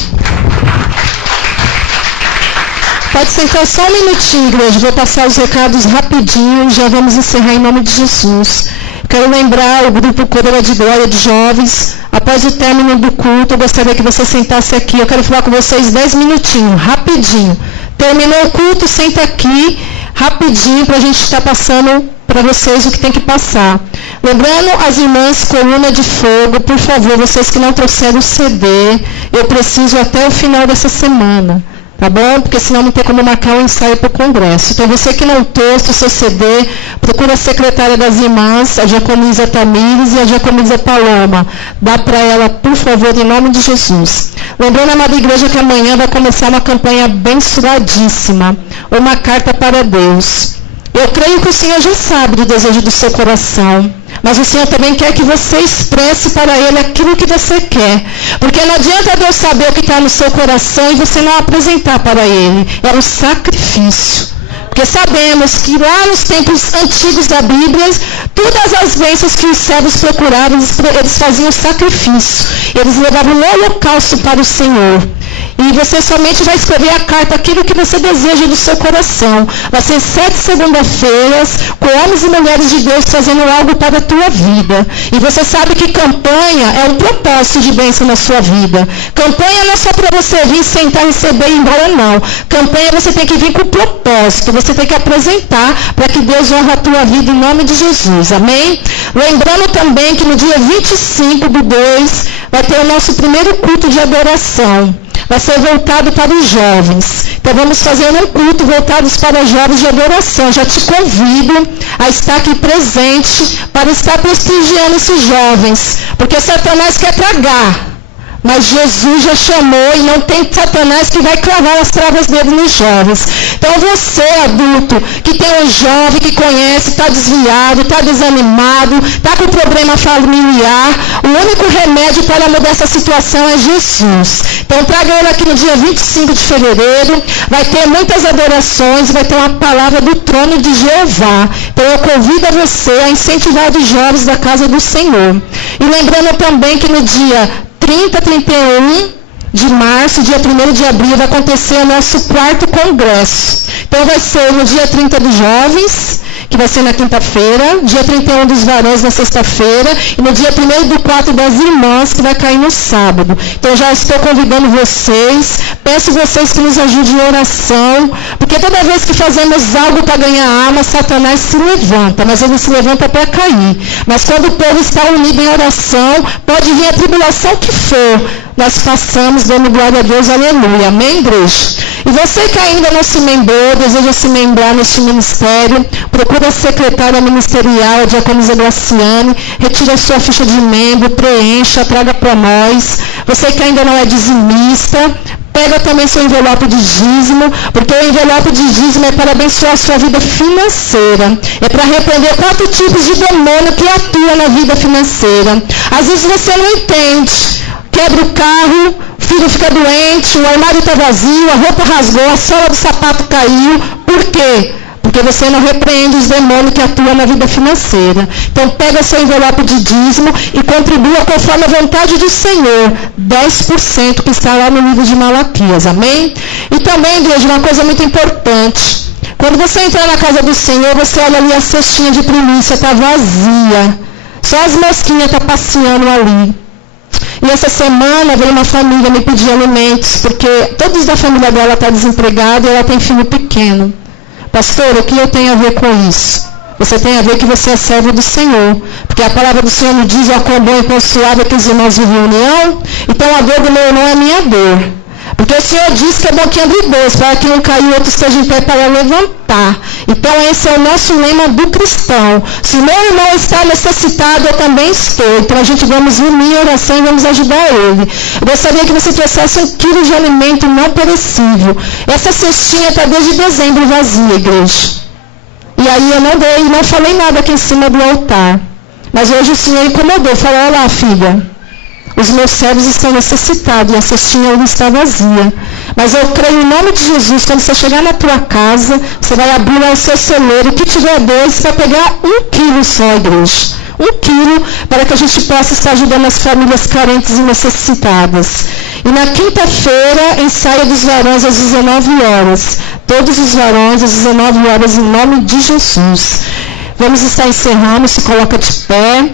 Pode sentar só um minutinho, igreja. Vou passar os recados rapidinho e já vamos encerrar em nome de Jesus. Quero lembrar o grupo Coroa de Glória de Jovens. Após o término do culto, eu gostaria que você sentasse aqui. Eu quero falar com vocês 10 minutinhos, rapidinho. Terminou o culto, senta aqui, rapidinho, para a gente estar passando para vocês o que tem que passar. Lembrando as irmãs Coluna de Fogo, por favor, vocês que não trouxeram o CD, eu preciso até o final dessa semana. Tá bom? Porque senão não tem como marcar um ensaio para o congresso. Então, você que não trouxe o seu CD, procura a secretária das irmãs, a Diaconisa Tamires e a Diaconisa Paloma. Dá para ela, por favor, em nome de Jesus. Lembrando, amada igreja, que amanhã vai começar uma campanha abençoadíssima. Uma carta para Deus. Eu creio que o Senhor já sabe do desejo do seu coração. Mas o Senhor também quer que você expresse para Ele aquilo que você quer. Porque não adianta Deus saber o que está no seu coração e você não apresentar para Ele. É um sacrifício. Porque sabemos que lá nos tempos antigos da Bíblia, todas as bênçãos que os servos procuravam, eles faziam sacrifício. Eles levavam um holocausto para o Senhor. E você somente vai escrever a carta, aquilo que você deseja do seu coração. Vai ser 7 segunda-feiras, com homens e mulheres de Deus fazendo algo para a tua vida. E você sabe que campanha é um propósito de bênção na sua vida. Campanha não é só para você vir, sentar, receber e ir embora, não. Campanha você tem que vir com propósito. Você tem que apresentar para que Deus honre a tua vida em nome de Jesus. Amém? Lembrando também que no dia 25/2 vai ter o nosso primeiro culto de adoração. Vai ser voltado para os jovens. Então vamos fazer um culto voltado para os jovens de adoração. Já te convido a estar aqui presente para estar prestigiando esses jovens. Porque Satanás quer tragar. Mas Jesus já chamou e não tem Satanás que vai clavar as travas dele nos jovens. Então você, adulto, que tem um jovem que conhece, está desviado, está desanimado, está com problema familiar, o único remédio para mudar essa situação é Jesus. Então traga ele aqui no dia 25 de fevereiro, vai ter muitas adorações, vai ter uma palavra do trono de Jeová. Então eu convido a você a incentivar os jovens da casa do Senhor. E lembrando também que no dia 30, 31 de março, dia 1º de abril, vai acontecer o nosso 4º congresso. Então vai ser no dia 30 dos jovens, que vai ser na quinta-feira, dia 31 dos varões na sexta-feira, e no dia 1/4 das irmãs, que vai cair no sábado. Então já estou convidando vocês, peço vocês que nos ajudem em oração, porque toda vez que fazemos algo para ganhar alma, Satanás se levanta, mas ele se levanta para cair. Mas quando o povo está unido em oração, pode vir a tribulação que for, nós passamos dando glória a Deus, aleluia. Amém, igreja? E você que ainda não se membrou, deseja se membrar neste ministério, procura a secretária ministerial, a Diaconisa Graciane, retira a sua ficha de membro, preencha, traga para nós. Você que ainda não é dizimista, pega também seu envelope de dízimo, porque o envelope de dízimo é para abençoar a sua vida financeira. É para repreender 4 tipos de demônio que atuam na vida financeira. Às vezes você não entende. Quebra o carro, o filho fica doente, o armário está vazio, a roupa rasgou, a sola do sapato caiu. Por quê? Porque você não repreende os demônios que atuam na vida financeira. Então pega seu envelope de dízimo e contribua conforme a vontade do Senhor. 10% que está lá no livro de Malaquias. Amém? E também, igreja, uma coisa muito importante. Quando você entrar na casa do Senhor, você olha ali a cestinha de primícia, está vazia. Só as mosquinhas estão passeando ali. E essa semana veio uma família me pedir alimentos, porque todos da família dela estão desempregados e ela tem filho pequeno. Pastor, o que eu tenho a ver com isso? Você tem a ver que você é servo do Senhor. Porque a palavra do Senhor nos diz, ó, quão bom e quão suave que os irmãos vivem em união. Então a dor do meu irmão é minha dor. Porque o Senhor diz que é bom que ande dois, para que um caia e o outro esteja em pé para levantar. Então esse é o nosso lema do cristão. Se o meu irmão está necessitado, eu também estou. Então a gente vamos unir a oração e vamos ajudar ele. Eu gostaria que você trouxesse 1 quilo de alimento não perecível. Essa cestinha está desde dezembro vazia, igreja. E aí eu não falei nada aqui em cima do altar. Mas hoje o Senhor incomodou. Falou, olha lá, filha. Os meus servos estão necessitados e a cestinha ainda está vazia. Mas eu creio em nome de Jesus, quando você chegar na tua casa, você vai abrir lá o seu celeiro, o que tiver dois, para pegar 1 quilo só, igreja. 1 quilo, para que a gente possa estar ajudando as famílias carentes e necessitadas. E na quinta-feira, ensaio dos varões às 19 horas. Todos os varões às 19 horas, em nome de Jesus. Vamos estar encerrando, se coloca de pé.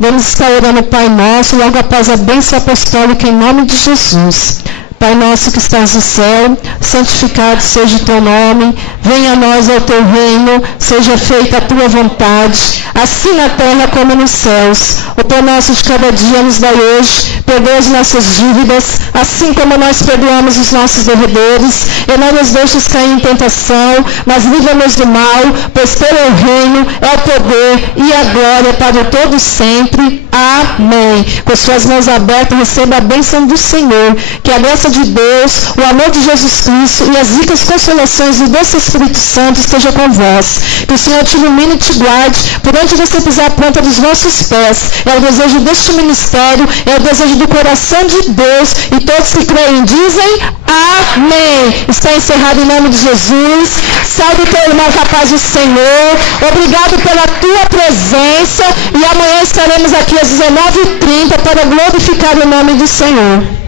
Vamos estar orando o Pai Nosso, logo após a bênção apostólica, em nome de Jesus. Pai nosso que estás no céu, santificado seja o teu nome, venha a nós o teu reino, seja feita a tua vontade, assim na terra como nos céus. O pão nosso de cada dia nos dai hoje, perdoa as nossas dívidas, assim como nós perdoamos os nossos devedores, e não nos deixes cair em tentação, mas livra-nos do mal, pois teu é o reino, é o poder e a glória para o todo sempre. Amém. Com suas mãos abertas, receba a bênção do Senhor, que a graça de Deus, o amor de Jesus Cristo e as ricas consolações do doce Espírito Santo esteja com vós. Que o Senhor te ilumine e te guarde por onde você pisar a planta dos vossos pés. É o desejo deste ministério, é o desejo do coração de Deus, e todos que creem dizem amém. Está encerrado em nome de Jesus. Salve teu irmão com a paz do Senhor. Obrigado pela tua presença, e amanhã estaremos aqui às 19h30 para glorificar o nome do Senhor.